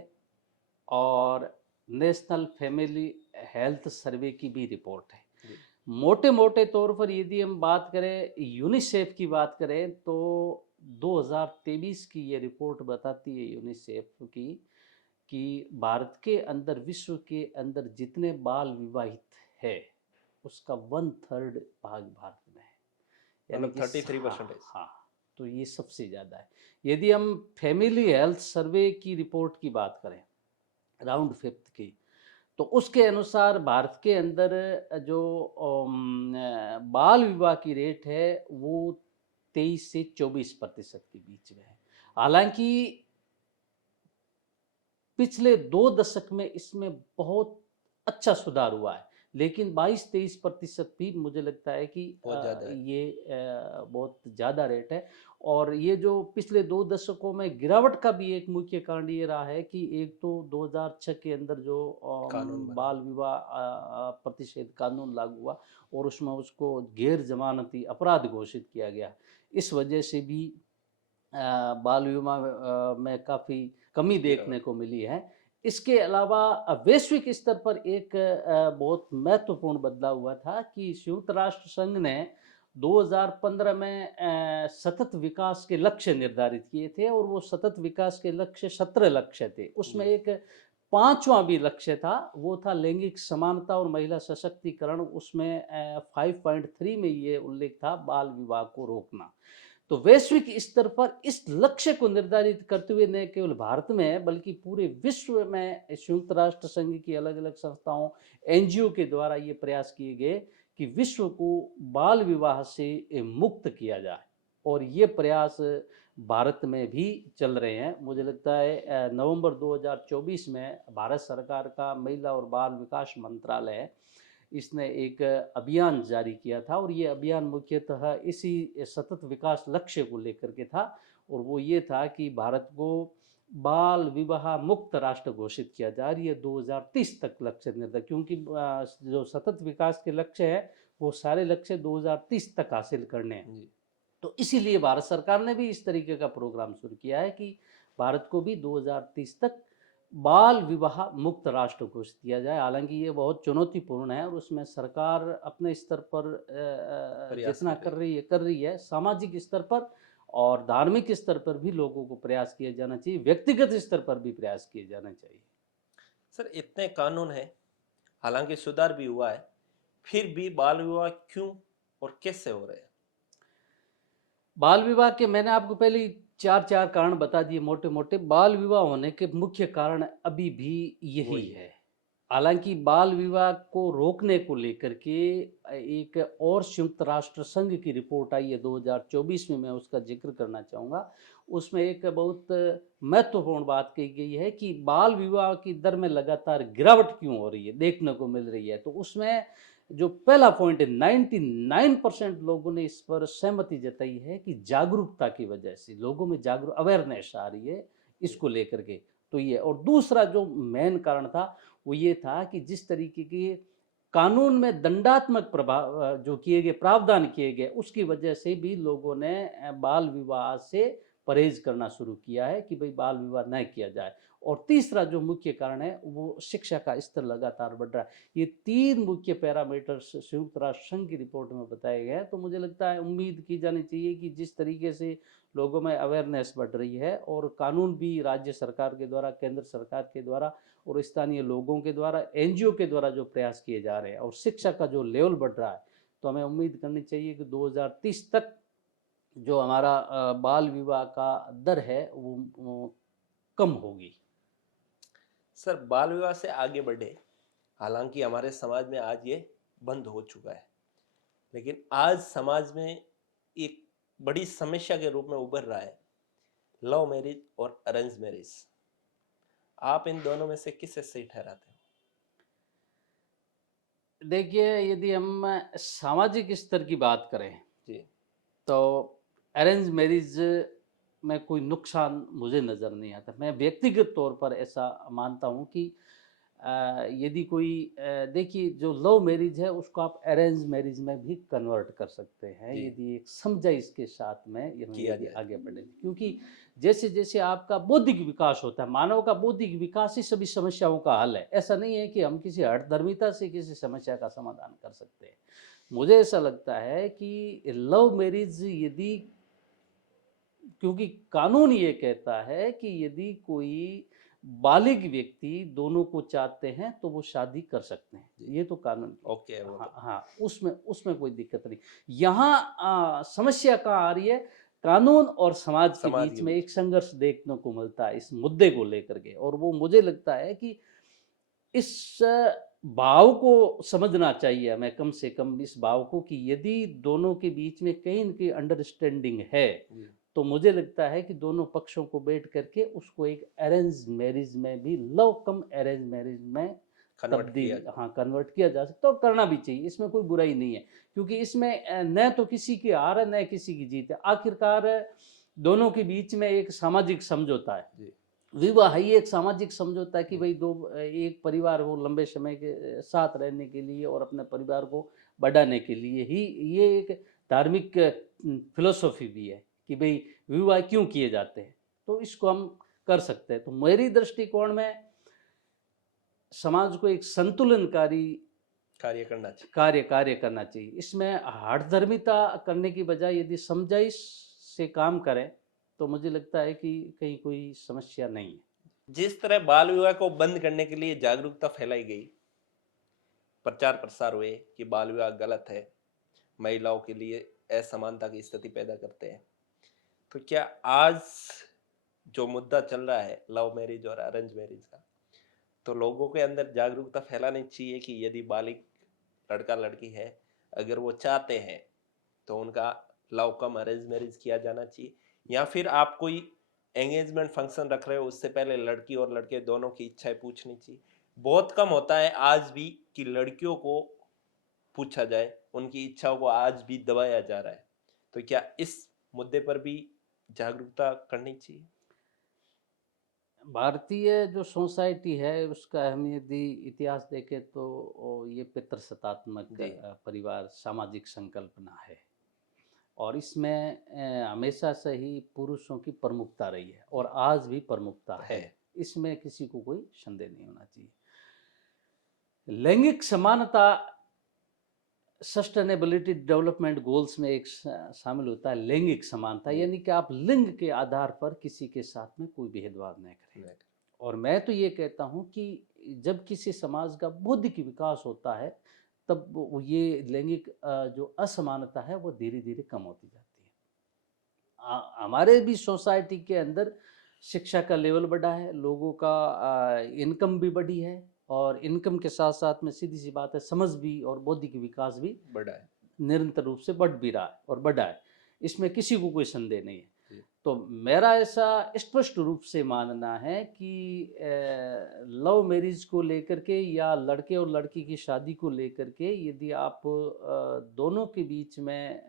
और नेशनल फैमिली हेल्थ सर्वे की भी रिपोर्ट है। जी। मोटे मोटे तौर पर यदि हम बात करें, यूनिसेफ की बात करें, तो 2023 की ये रिपोर्ट बताती है यूनिसेफ की कि भारत के अंदर, विश्व के अंदर जितने बाल विवाहित है उसका 1/3 भाग भारत में है। यानी मतलब कि 33%। हाँ, तो ये सबसे ज़्यादा है। यदि हम फैमिली हेल्थ सर्वे की रिपोर्ट की बात करें, राउंड फिफ्थ की, तो उसके अनुसार भारत के अंदर जो बाल विवाह की रेट है वो 23 से 24% के बीच में है। हालांकि पिछले 2 दशक में इसमें बहुत अच्छा सुधार हुआ है, लेकिन 22-23% भी मुझे लगता है कि बहुत ज्यादा है। ये बहुत ज़्यादा रेट है। और ये जो पिछले 2 दशकों में गिरावट का भी एक मुख्य कारण ये रहा है कि एक तो 2006 के अंदर जो कानून बना। बाल विवाह प्रतिषेध कानून लागू हुआ, और उसमें उसको गैर जमानती अपराध घोषित किया गया। इस वजह से भी बाल विवाह में काफ़ी कमी देखने गिरावट। को मिली है। इसके अलावा वैश्विक स्तर पर एक बहुत महत्वपूर्ण बदलाव हुआ था कि संयुक्त राष्ट्र संघ ने 2015 में सतत विकास के लक्ष्य निर्धारित किए थे, और वो सतत विकास के लक्ष्य 17 लक्ष्य थे। उसमें जी। एक पांचवा भी लक्ष्य था, वो था लैंगिक समानता और महिला सशक्तिकरण। उसमें 5.3 में ये उल्लेख था बाल विवाह को रोकना। तो वैश्विक स्तर पर इस लक्ष्य को निर्धारित करते हुए न केवल भारत में बल्कि पूरे विश्व में संयुक्त राष्ट्र संघ की अलग अलग संस्थाओं, एनजीओ के द्वारा ये प्रयास किए गए कि विश्व को बाल विवाह से मुक्त किया जाए, और ये प्रयास भारत में भी चल रहे हैं। मुझे लगता है नवंबर 2024 में भारत सरकार का महिला और बाल विकास मंत्रालय है, इसने एक अभियान जारी किया था, और ये अभियान मुख्यतः इसी सतत विकास लक्ष्य को लेकर के था। और वो ये था कि भारत को बाल विवाह मुक्त राष्ट्र घोषित किया जाए, ये 2030 तक लक्ष्य निर्धारित, क्योंकि जो सतत विकास के लक्ष्य है वो सारे लक्ष्य 2030 तक हासिल करने हैं। जी। तो इसीलिए भारत सरकार ने भी इस तरीके का प्रोग्राम शुरू किया है कि भारत को भी 2030 तक बाल विवाह मुक्त राष्ट्र घोषित किया जाए। हालांकि ये बहुत चुनौतीपूर्ण है, और उसमें सरकार अपने स्तर पर प्रयास जितना कर रही है। कर रही है, सामाजिक स्तर पर और धार्मिक स्तर पर भी लोगों को प्रयास किया जाना चाहिए, व्यक्तिगत स्तर पर भी प्रयास किए जाना चाहिए। सर, इतने कानून है, हालांकि सुधार भी हुआ है, फिर भी बाल विवाह क्यों और कैसे हो रहे हैं? बाल विवाह के मैंने आपको पहले ही चार चार कारण बता दिए मोटे मोटे। बाल विवाह होने के मुख्य कारण अभी भी यही वही है। है। हालांकि बाल विवाह को रोकने को लेकर के एक और संयुक्त राष्ट्र संघ की रिपोर्ट आई है 2024 में, मैं उसका जिक्र करना चाहूँगा। उसमें एक बहुत महत्वपूर्ण बात कही गई है कि बाल विवाह की दर में लगातार गिरावट क्यों हो रही है, देखने को मिल रही है। तो उसमें जो पहला पॉइंट है, 99% लोगों ने इस पर सहमति जताई है कि जागरूकता की वजह से लोगों में जागरूक अवेयरनेस आ रही है जी। इसको लेकर के। तो ये, और दूसरा जो मेन कारण था वो ये था कि जिस तरीके के कानून में दंडात्मक प्रभाव जो किए गए, प्रावधान किए गए, उसकी वजह से भी लोगों ने बाल विवाह से परहेज करना शुरू किया है कि भाई बाल विवाह न किया जाए। और तीसरा जो मुख्य कारण है वो शिक्षा का स्तर लगातार बढ़ रहा है। ये 3 मुख्य पैरामीटर्स संयुक्त राष्ट्र संघ की रिपोर्ट में बताए गए हैं। तो मुझे लगता है, उम्मीद की जानी चाहिए कि जिस तरीके से लोगों में अवेयरनेस बढ़ रही है, और कानून भी राज्य सरकार के द्वारा, केंद्र सरकार के द्वारा और स्थानीय लोगों के द्वारा, एनजीओ के द्वारा जो प्रयास किए जा रहे हैं, और शिक्षा का जो लेवल बढ़ रहा है, तो हमें उम्मीद करनी चाहिए कि 2030 तक जो हमारा बाल विवाह का दर है वो कम होगी। सर, बाल विवाह से आगे बढ़े, हालांकि हमारे समाज में आज ये बंद हो चुका है, लेकिन आज समाज में एक बड़ी समस्या के रूप में उभर रहा है, लव मैरिज और अरेंज मैरिज। आप इन दोनों में से किसे सही ठहराते हो? देखिए, यदि हम सामाजिक स्तर की बात करें जी। तो अरेंज मैरिज में कोई नुकसान मुझे नज़र नहीं आता। मैं व्यक्तिगत तौर पर ऐसा मानता हूँ कि यदि कोई देखिए, जो लव मैरिज है उसको आप अरेंज मैरिज में भी कन्वर्ट कर सकते हैं, जी। यदि एक समझाइश के साथ में किया यदि जाए। आगे बढ़े। क्योंकि जैसे जैसे आपका बौद्धिक विकास होता है, मानव का बौद्धिक विकास ही सभी समस्याओं का हल है। ऐसा नहीं है कि हम किसी हठधर्मिता से किसी समस्या का समाधान कर सकते हैं। मुझे ऐसा लगता है कि लव मैरिज यदि, क्योंकि कानून ये कहता है कि यदि कोई बालिग व्यक्ति दोनों को चाहते हैं तो वो शादी कर सकते हैं, जी। ये तो कानून की। ओके, वो हाँ तो हाँ, उसमें उसमें कोई दिक्कत नहीं। यहाँ समस्या कहाँ आ रही है, कानून और समाज के समाज बीच के में बीच। एक संघर्ष देखने को मिलता है इस मुद्दे को लेकर के, और वो मुझे लगता है कि इस भाव को समझना चाहिए हमें, कम से कम इस भाव को, कि यदि दोनों के बीच में कहीं न कहीं अंडरस्टैंडिंग है, जी। तो मुझे लगता है कि दोनों पक्षों को बैठ करके उसको एक अरेंज मैरिज में भी, लव कम अरेंज मैरिज में कन्वर्ट किया तब्दील, जाए। हाँ, कन्वर्ट किया जा सकता है, और करना भी चाहिए, इसमें कोई बुराई नहीं है। क्योंकि इसमें न तो किसी की हार है न किसी की जीत है, आखिरकार दोनों के बीच में एक सामाजिक समझौता है। जी। विवाह ही एक सामाजिक समझौता है कि जी। भाई दो, एक परिवार हो लंबे समय के साथ रहने के लिए और अपने परिवार को बढ़ाने के लिए ही, ये एक धार्मिक फिलोसॉफी भी है कि भाई विवाह क्यों किए जाते हैं, तो इसको हम कर सकते हैं। तो मेरी दृष्टिकोण में समाज को एक संतुलनकारी कार्य करना चाहिए। कार्य करना चाहिए। इसमें हठधर्मिता करने की बजाय यदि समझाइश से काम करें तो मुझे लगता है कि कहीं कोई समस्या नहीं है। जिस तरह बाल विवाह को बंद करने के लिए जागरूकता फैलाई गई, प्रचार प्रसार हुए कि बाल विवाह गलत है, महिलाओं के लिए असमानता की स्थिति पैदा करते हैं, तो क्या आज जो मुद्दा चल रहा है लव मैरिज और अरेंज मैरिज का, तो लोगों के अंदर जागरूकता फैलानी चाहिए कि यदि बालिग लड़का लड़की है, अगर वो चाहते हैं तो उनका लव कम अरेंज मैरिज किया जाना चाहिए, या फिर आप कोई एंगेजमेंट फंक्शन रख रहे हो उससे पहले लड़की और लड़के दोनों की इच्छाएं पूछनी चाहिए। बहुत कम होता है आज भी कि लड़कियों को पूछा जाए, उनकी इच्छाओं को आज भी दबाया जा रहा है, तो क्या इस मुद्दे पर भी जागरूकता करनी चाहिए? भारतीय जो सोसाइटी है उसका हम यदि इतिहास देखें तो ये पितृसत्तात्मक जी। परिवार सामाजिक संकल्पना है, और इसमें हमेशा से ही पुरुषों की प्रमुखता रही है और आज भी प्रमुखता है। इसमें किसी को कोई संदेह नहीं होना चाहिए। लैंगिक समानता सस्टेनेबिलिटी डेवलपमेंट गोल्स में एक शामिल होता है लैंगिक समानता, जी। यानी कि आप लिंग के आधार पर किसी के साथ में कोई भेदभाव न करें। और मैं तो ये कहता हूँ कि जब किसी समाज का बौद्धिक विकास होता है तब ये लैंगिक जो असमानता है वो धीरे धीरे कम होती जाती है। हमारे भी सोसाइटी के अंदर शिक्षा का लेवल बढ़ा है, लोगों का इनकम भी बढ़ी है, और इनकम के साथ साथ में सीधी सी बात है समझ भी और बौद्धिक विकास भी बड़ा है। निरंतर रूप से बढ़ भी रहा है और बढ़ा है, इसमें किसी को कोई संदेह नहीं है। जी। तो मेरा ऐसा स्पष्ट रूप से मानना है कि लव मैरिज को लेकर के या लड़के और लड़की की शादी को लेकर के यदि आप दोनों के बीच में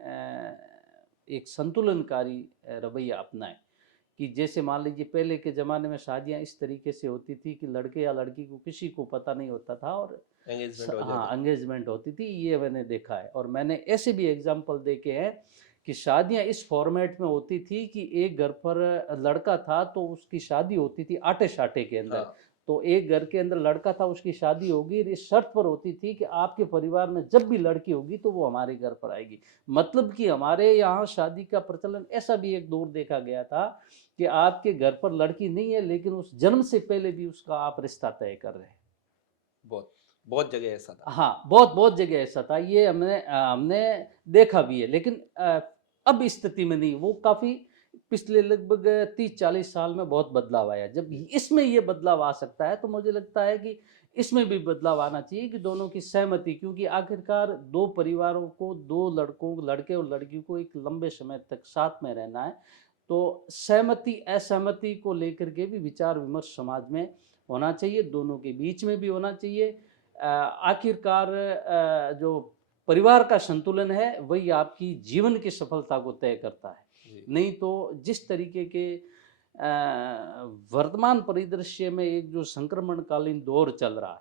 एक संतुलनकारी रवैया अपनाएं, कि जैसे मान लीजिए पहले के ज़माने में शादियां इस तरीके से होती थी कि लड़के या लड़की को किसी को पता नहीं होता था, और एंगेजमेंट हो हाँ, जाती। एंगेजमेंट होती थी, ये मैंने देखा है। और मैंने ऐसे भी एग्जाम्पल देखे हैं कि शादियां इस फॉर्मेट में होती थी कि एक घर पर लड़का था तो उसकी शादी होती थी आटे शाटे के अंदर। हाँ। तो एक घर के अंदर लड़का था, उसकी शादी होगी, इस शर्त पर होती थी कि आपके परिवार में जब भी लड़की होगी तो वो हमारे घर पर आएगी। मतलब कि हमारे यहाँ शादी का प्रचलन ऐसा भी एक दौर देखा गया था कि आपके घर पर लड़की नहीं है लेकिन उस जन्म से पहले भी उसका आप रिश्ता तय कर रहे हैं। बहुत बहुत जगह ऐसा था। हाँ, बहुत बहुत जगह ऐसा था, ये हमने हमने देखा भी है, लेकिन अब स्थिति में नहीं, वो काफ़ी पिछले लगभग 30-40 साल में बहुत बदलाव आया। जब इसमें ये बदलाव आ सकता है तो मुझे लगता है कि इसमें भी बदलाव आना चाहिए कि दोनों की सहमति, क्योंकि आखिरकार 2 परिवारों को, 2 लड़के और लड़की को एक लंबे समय तक साथ में रहना है। तो सहमति, असहमति को लेकर के भी विचार-विमर्श समाज में होना चाहिए, दोनों के बीच में भी होना चाहिए। आखिरकार जो परिवार का संतुलन है वही आपकी जीवन की सफलता को तय करता है। जी। नहीं तो जिस तरीके के वर्तमान परिदृश्य में एक जो संक्रमणकालीन दौर चल रहा है,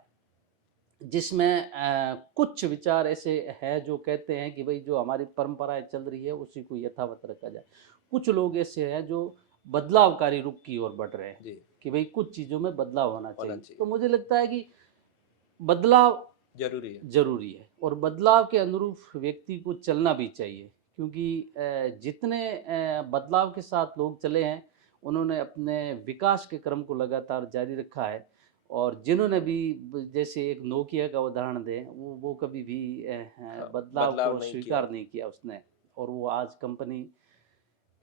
जिसमें कुछ विचार ऐसे हैं जो कहते हैं कि भाई जो हमारी परंपराएं चल रही है उसी को यथावत रखा जाए। कुछ लोग ऐसे हैं जो बदलावकारी रुख की ओर बढ़ रहे हैं जी। कि भाई कुछ चीज़ों में बदलाव होना होना चाहिए। चाहिए। तो मुझे लगता है कि बदलाव जरूरी है। ज़रूरी है और बदलाव के अनुरूप व्यक्ति को चलना भी चाहिए, क्योंकि जितने बदलाव के साथ लोग चले हैं, उन्होंने अपने विकास के क्रम को लगातार जारी रखा है। और जिन्होंने भी जैसे एक नोकिया का उदाहरण दें, वो कभी भी हाँ, बदलाव बदलाव को नहीं किया। स्वीकार नहीं किया उसने, और वो आज कंपनी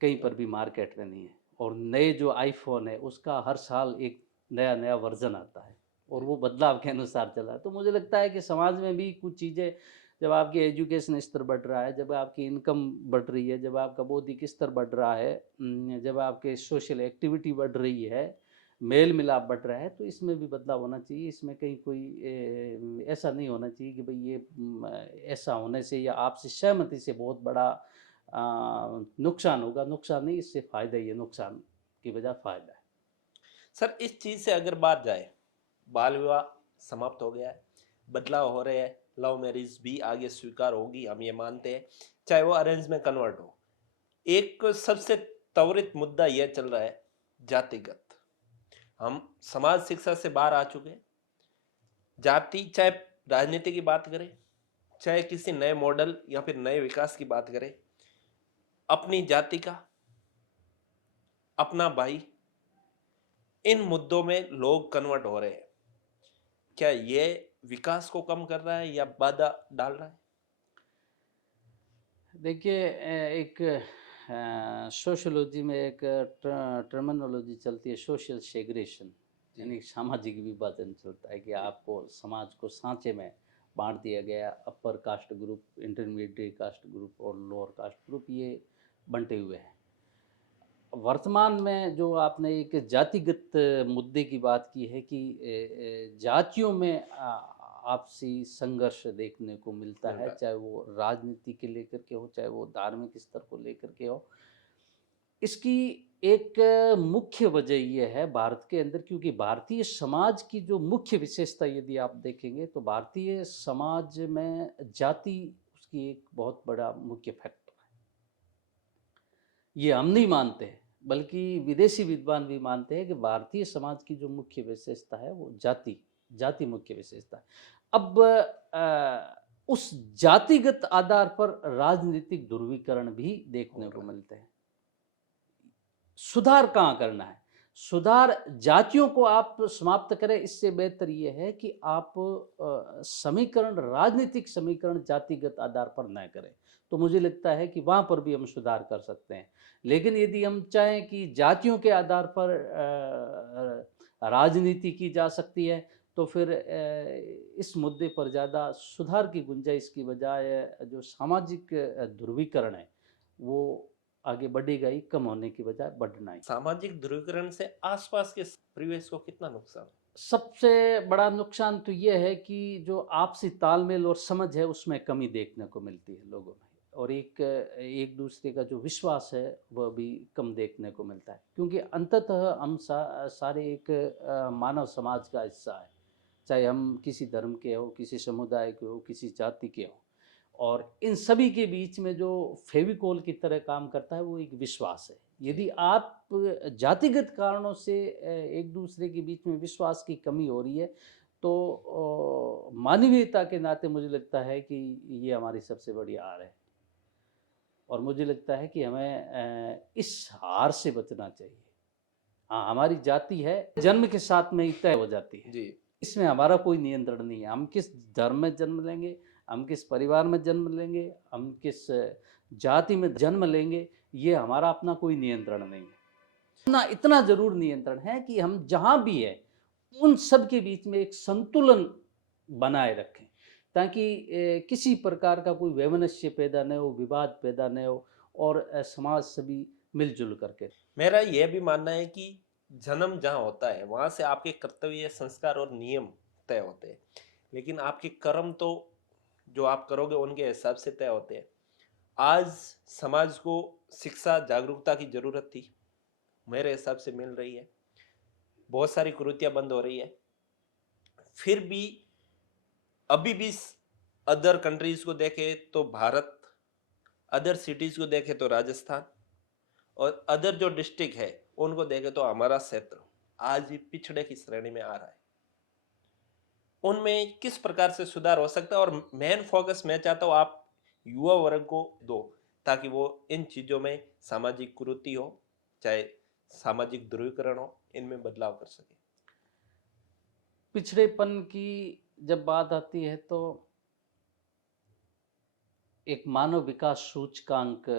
कहीं पर भी मार्केट में नहीं है। और नए जो आईफ़ोन है उसका हर साल एक नया-नया वर्ज़न आता है और वो बदलाव के अनुसार चल रहा है। तो मुझे लगता है कि समाज में भी कुछ चीज़ें, जब आपकी एजुकेशन स्तर बढ़ रहा है, जब आपकी इनकम बढ़ रही है, जब आपका बौद्धिक स्तर बढ़ रहा है, जब आपके सोशल एक्टिविटी बढ़ रही है, मेल-मिलाप बढ़ रहा है, तो इसमें भी बदलाव होना चाहिए। इसमें कहीं कोई ऐसा नहीं होना चाहिए कि भई ये ऐसा होने से या आपसी सहमति से बहुत बड़ा नुकसान होगा। नुकसान नहीं, इससे फ़ायदा ही है, नुकसान की बजाय फ़ायदा है। सर, इस चीज से अगर बात जाए, बाल विवाह समाप्त हो गया है, बदलाव हो रहे हैं, लव मैरिज भी आगे स्वीकार होगी, हम ये मानते हैं, चाहे वो अरेंज में कन्वर्ट हो। एक सबसे त्वरित मुद्दा यह चल रहा है, जातिगत। हम समाज शिक्षा से बाहर आ चुके हैं। जाति, चाहे राजनीति की बात करें, चाहे किसी नए मॉडल या फिर नए विकास की बात करें, अपनी जाति का, अपना भाई, इन मुद्दों में लोग कन्वर्ट हो रहे हैं। क्या ये विकास को कम कर रहा है या बाधा डाल रहा है? देखिए एक सोशियोलॉजी में एक टर्मिनोलॉजी चलती है, सोशल सेग्रेगेशन, जी। यानी सामाजिक विभाजन चलता है कि आपको समाज को सांचे में बांट दिया गया। Upper caste group, intermediate caste group और लोअर कास्ट ग्रुप, ये बंटे हुए हैं। वर्तमान में जो आपने एक जातिगत मुद्दे की बात की है कि जातियों में आपसी संघर्ष देखने को मिलता मिल है, रहा है। चाहे वो राजनीति के लेकर के हो, चाहे वो धार्मिक स्तर को लेकर के हो। इसकी एक मुख्य वजह ये है भारत के अंदर, क्योंकि भारतीय समाज की जो मुख्य विशेषता यदि आप देखेंगे तो भारतीय समाज में जाति उसकी एक बहुत बड़ा मुख्य फैक्टर है। ये हम नहीं मानते हैं, बल्कि विदेशी विद्वान भी मानते हैं कि भारतीय समाज की जो मुख्य विशेषता है वो जाति, जाति मुख्य विशेषता है। अब उस जातिगत आधार पर राजनीतिक ध्रुवीकरण भी देखने हो को रहा है। मिलते हैं। सुधार कहाँ करना है? सुधार जातियों को आप समाप्त करें, इससे बेहतर ये है कि आप समीकरण, राजनीतिक समीकरण जातिगत आधार पर न करें। तो मुझे लगता है कि वहाँ पर भी हम सुधार कर सकते हैं। लेकिन यदि हम चाहें कि जातियों के आधार पर राजनीति की जा सकती है, तो फिर इस मुद्दे पर ज़्यादा सुधार की गुंजाइश की बजाय जो सामाजिक ध्रुवीकरण है, वो आगे बढ़ेगा ही, कम होने की बजाय बढ़ना ही। सामाजिक ध्रुवीकरण से आसपास के परिवेश को कितना नुकसान है? सबसे बड़ा नुकसान तो ये है कि जो आपसी तालमेल और समझ है उसमें कमी देखने को मिलती है लोगों में, और एक दूसरे का जो विश्वास है वह भी कम देखने को मिलता है, क्योंकि अंततः हम सारे एक मानव समाज का हिस्सा है, चाहे हम किसी धर्म के हो, किसी समुदाय के हो, किसी जाति के हो। और इन सभी के बीच में जो फेविकोल की तरह काम करता है वो एक विश्वास है। यदि आप जातिगत कारणों से एक दूसरे के बीच में विश्वास की कमी हो रही है, तो मानवीयता के नाते मुझे लगता है कि ये हमारी सबसे बड़ी हार है। और मुझे लगता है कि हमें इस हार से बचना चाहिए। हाँ, हमारी जाति है, जन्म के साथ में ही तय हो जाती है। जी। इसमें हमारा कोई नियंत्रण नहीं है। हम किस धर्म में जन्म लेंगे, हम किस परिवार में जन्म लेंगे, हम किस जाति में जन्म लेंगे, ये हमारा अपना कोई नियंत्रण नहीं है। इतना इतना ज़रूर नियंत्रण है कि हम जहाँ भी हैं, उन सब के बीच में एक संतुलन बनाए रखें, ताकि किसी प्रकार का कोई वैमनस्य पैदा न हो, विवाद पैदा न हो और समाज सभी मिल-जुल करके मेरा यह भी मानना है कि जन्म जहाँ होता है वहां से आपके कर्तव्य, संस्कार और नियम तय होते हैं, लेकिन आपके कर्म तो जो आप करोगे उनके हिसाब से तय होते हैं। आज समाज को शिक्षा, जागरूकता की जरूरत थी, मेरे हिसाब से मिल रही है। बहुत सारी कुरीतियां बंद हो रही है। फिर भी अभी भी अदर कंट्रीज को देखे तो भारत, अदर सिटीज को देखे तो राजस्थान, और अदर जो डिस्ट्रिक्ट है उनको देखे तो हमारा क्षेत्र आज भी पिछड़े की श्रेणी में आ रहा है। उनमें किस प्रकार से सुधार हो सकता है, और मेन फोकस मैं चाहता हूँ आप युवा वर्ग को दो, ताकि वो इन चीजों में, सामाजिक कुरीति हो चाहे सामाजिक ध्रुवीकरण हो, इनमें बदलाव कर सके। पिछड़ेपन की जब बात आती है तो एक मानव विकास सूचकांक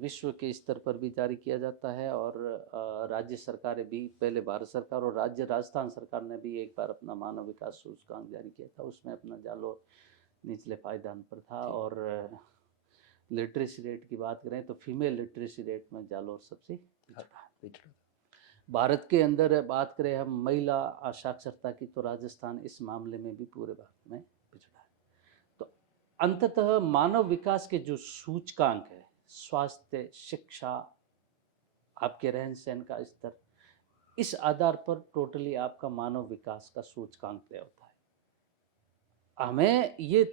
विश्व के स्तर पर भी जारी किया जाता है और राज्य सरकारें भी, पहले भारत सरकार और राज्य राजस्थान सरकार ने भी एक बार अपना मानव विकास सूचकांक जारी किया था। उसमें अपना जालोर निचले पायदान पर था ठीक। और लिटरेसी रेट की बात करें तो फीमेल लिटरेसी रेट में जालोर सबसे पिछड़ा है। पिछड़ा। भारत के अंदर बात करें हम महिला साक्षरता की तो राजस्थान इस मामले में भी पूरे भारत में पिछड़ा है। तो अंततः मानव विकास के जो सूचकांक है, स्वास्थ्य, शिक्षा, आपके रहन सहन का स्तर, इस आधार पर टोटली आपका मानव विकास का सूचकांक तय होता है। हमें ये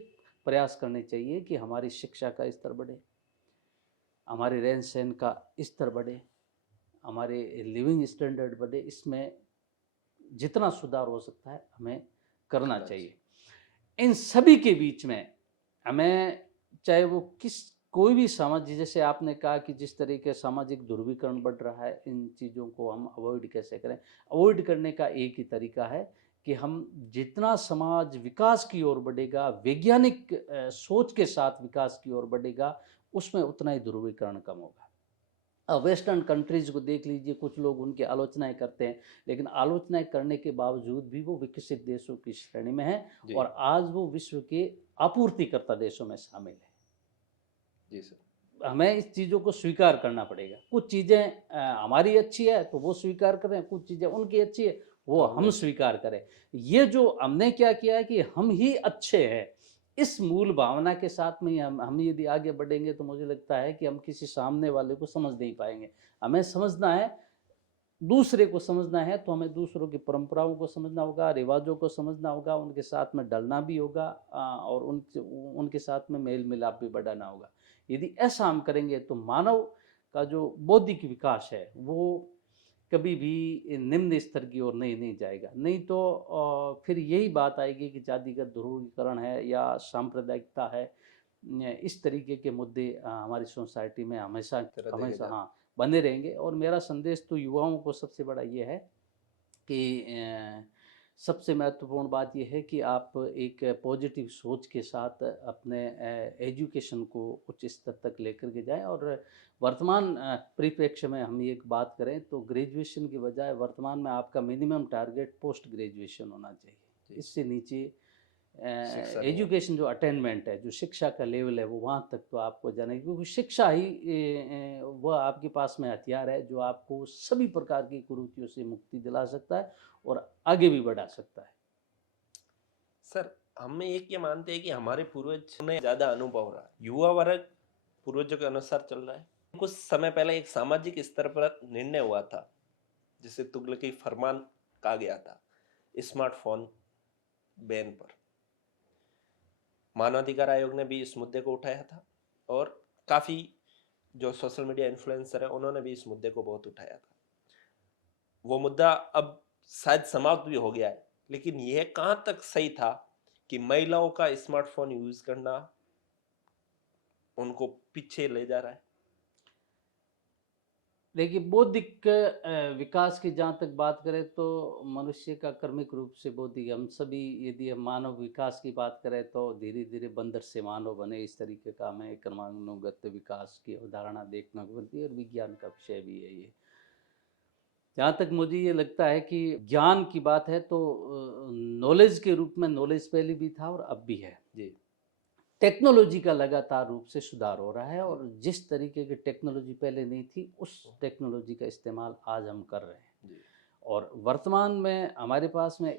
प्रयास करने चाहिए कि हमारी शिक्षा का स्तर बढ़े, हमारे रहन सहन का स्तर बढ़े, हमारे लिविंग स्टैंडर्ड बढ़े। इसमें जितना सुधार हो सकता है हमें करना चाहिए। इन सभी के बीच में हमें, चाहे वो कोई भी सामाजिक, जैसे आपने कहा कि जिस तरीके सामाजिक ध्रुवीकरण बढ़ रहा है, इन चीज़ों को हम अवॉइड कैसे करें। अवॉइड करने का एक ही तरीका है कि हम जितना समाज विकास की ओर बढ़ेगा, वैज्ञानिक सोच के साथ विकास की ओर बढ़ेगा, उसमें उतना ही ध्रुवीकरण कम होगा। वेस्टर्न कंट्रीज़ को देख लीजिए, कुछ लोग उनकी आलोचनाएँ करते हैं, लेकिन आलोचनाएँ करने के बावजूद भी वो विकसित देशों की श्रेणी में हैं जी। और आज वो विश्व के आपूर्तिकर्ता देशों में शामिल है। जी सर। हमें इस चीज़ों को स्वीकार करना पड़ेगा। कुछ चीज़ें हमारी अच्छी है तो वो स्वीकार करें, कुछ चीज़ें उनकी अच्छी है वो तो हम हमने स्वीकार करें। ये जो हमने क्या किया है कि हम ही अच्छे हैं, इस मूल भावना के साथ में ही हम यदि आगे बढ़ेंगे तो मुझे लगता है कि हम किसी सामने वाले को समझ नहीं पाएँगे। हमें समझना है, दूसरे को समझना है तो हमें दूसरों की परंपराओं को समझना होगा, रिवाजों को समझना होगा, उनके साथ में ढलना भी होगा और उनके साथ में मेल मिलाप भी बढ़ाना होगा। यदि ऐसा हम करेंगे तो मानव का जो बौद्धिक विकास है वो कभी भी निम्न स्तर की ओर नहीं जाएगा। नहीं तो फिर यही बात आएगी कि जातिगत ध्रुवीकरण है या सांप्रदायिकता है, इस तरीके के मुद्दे हमारी सोसाइटी में हमेशा तरह देखे हमेशा जाते। हाँ बने रहेंगे। और मेरा संदेश तो युवाओं को सबसे बड़ा ये है कि सबसे महत्वपूर्ण बात ये है कि आप एक पॉजिटिव सोच के साथ अपने एजुकेशन को उच्च स्तर तक लेकर के जाएं। और वर्तमान परिप्रेक्ष्य में हम एक बात करें तो ग्रेजुएशन की बजाय वर्तमान में आपका मिनिमम टारगेट पोस्ट ग्रेजुएशन होना चाहिए। इससे नीचे शिक्षा नहीं है। एजुकेशन जो अटेनमेंट है, जो शिक्षा का लेवल है, वो वहाँ तक तो आपको जाना है, क्योंकि शिक्षा ही वह आपके पास में हथियार है जो आपको सभी प्रकार की कुरीतियों से मुक्ति दिला सकता है और आगे भी बढ़ा सकता है। सर, हम एक ये मानते हैं कि हमारे पूर्वज ने ज्यादा अनुभव रहा, युवा वर्ग पूर्वजों के अनुसार चल रहा है। कुछ समय पहले एक सामाजिक स्तर पर निर्णय हुआ था जिसे तुगलकी फरमान कहा गया था, स्मार्टफोन बैन पर। मानवाधिकार आयोग ने भी इस मुद्दे को उठाया था और काफी जो सोशल मीडिया इन्फ्लुएंसर है उन्होंने भी इस मुद्दे को बहुत उठाया था। वो मुद्दा अब शायद समाप्त भी हो गया है, लेकिन यह कहां तक सही था कि महिलाओं का स्मार्टफोन यूज करना उनको पीछे ले जा रहा है। देखिए, बौद्धिक विकास की जहाँ तक बात करें तो मनुष्य का क्रमिक रूप से बौद्धिक, हम सभी यदि हम मानव विकास की बात करें तो धीरे धीरे बंदर से मानव बने, इस तरीके का हमें क्रमानुगत विकास की अवधारणा देखने को मिलती है और विज्ञान का विषय भी है ये। जहाँ तक मुझे ये लगता है कि ज्ञान की बात है तो नॉलेज के रूप में नॉलेज पहले भी था और अब भी है। जी। टेक्नोलॉजी का लगातार रूप से सुधार हो रहा है जी। और जिस तरीके की टेक्नोलॉजी पहले नहीं थी, उस टेक्नोलॉजी का इस्तेमाल आज हम कर रहे हैं। जी। और वर्तमान में हमारे पास में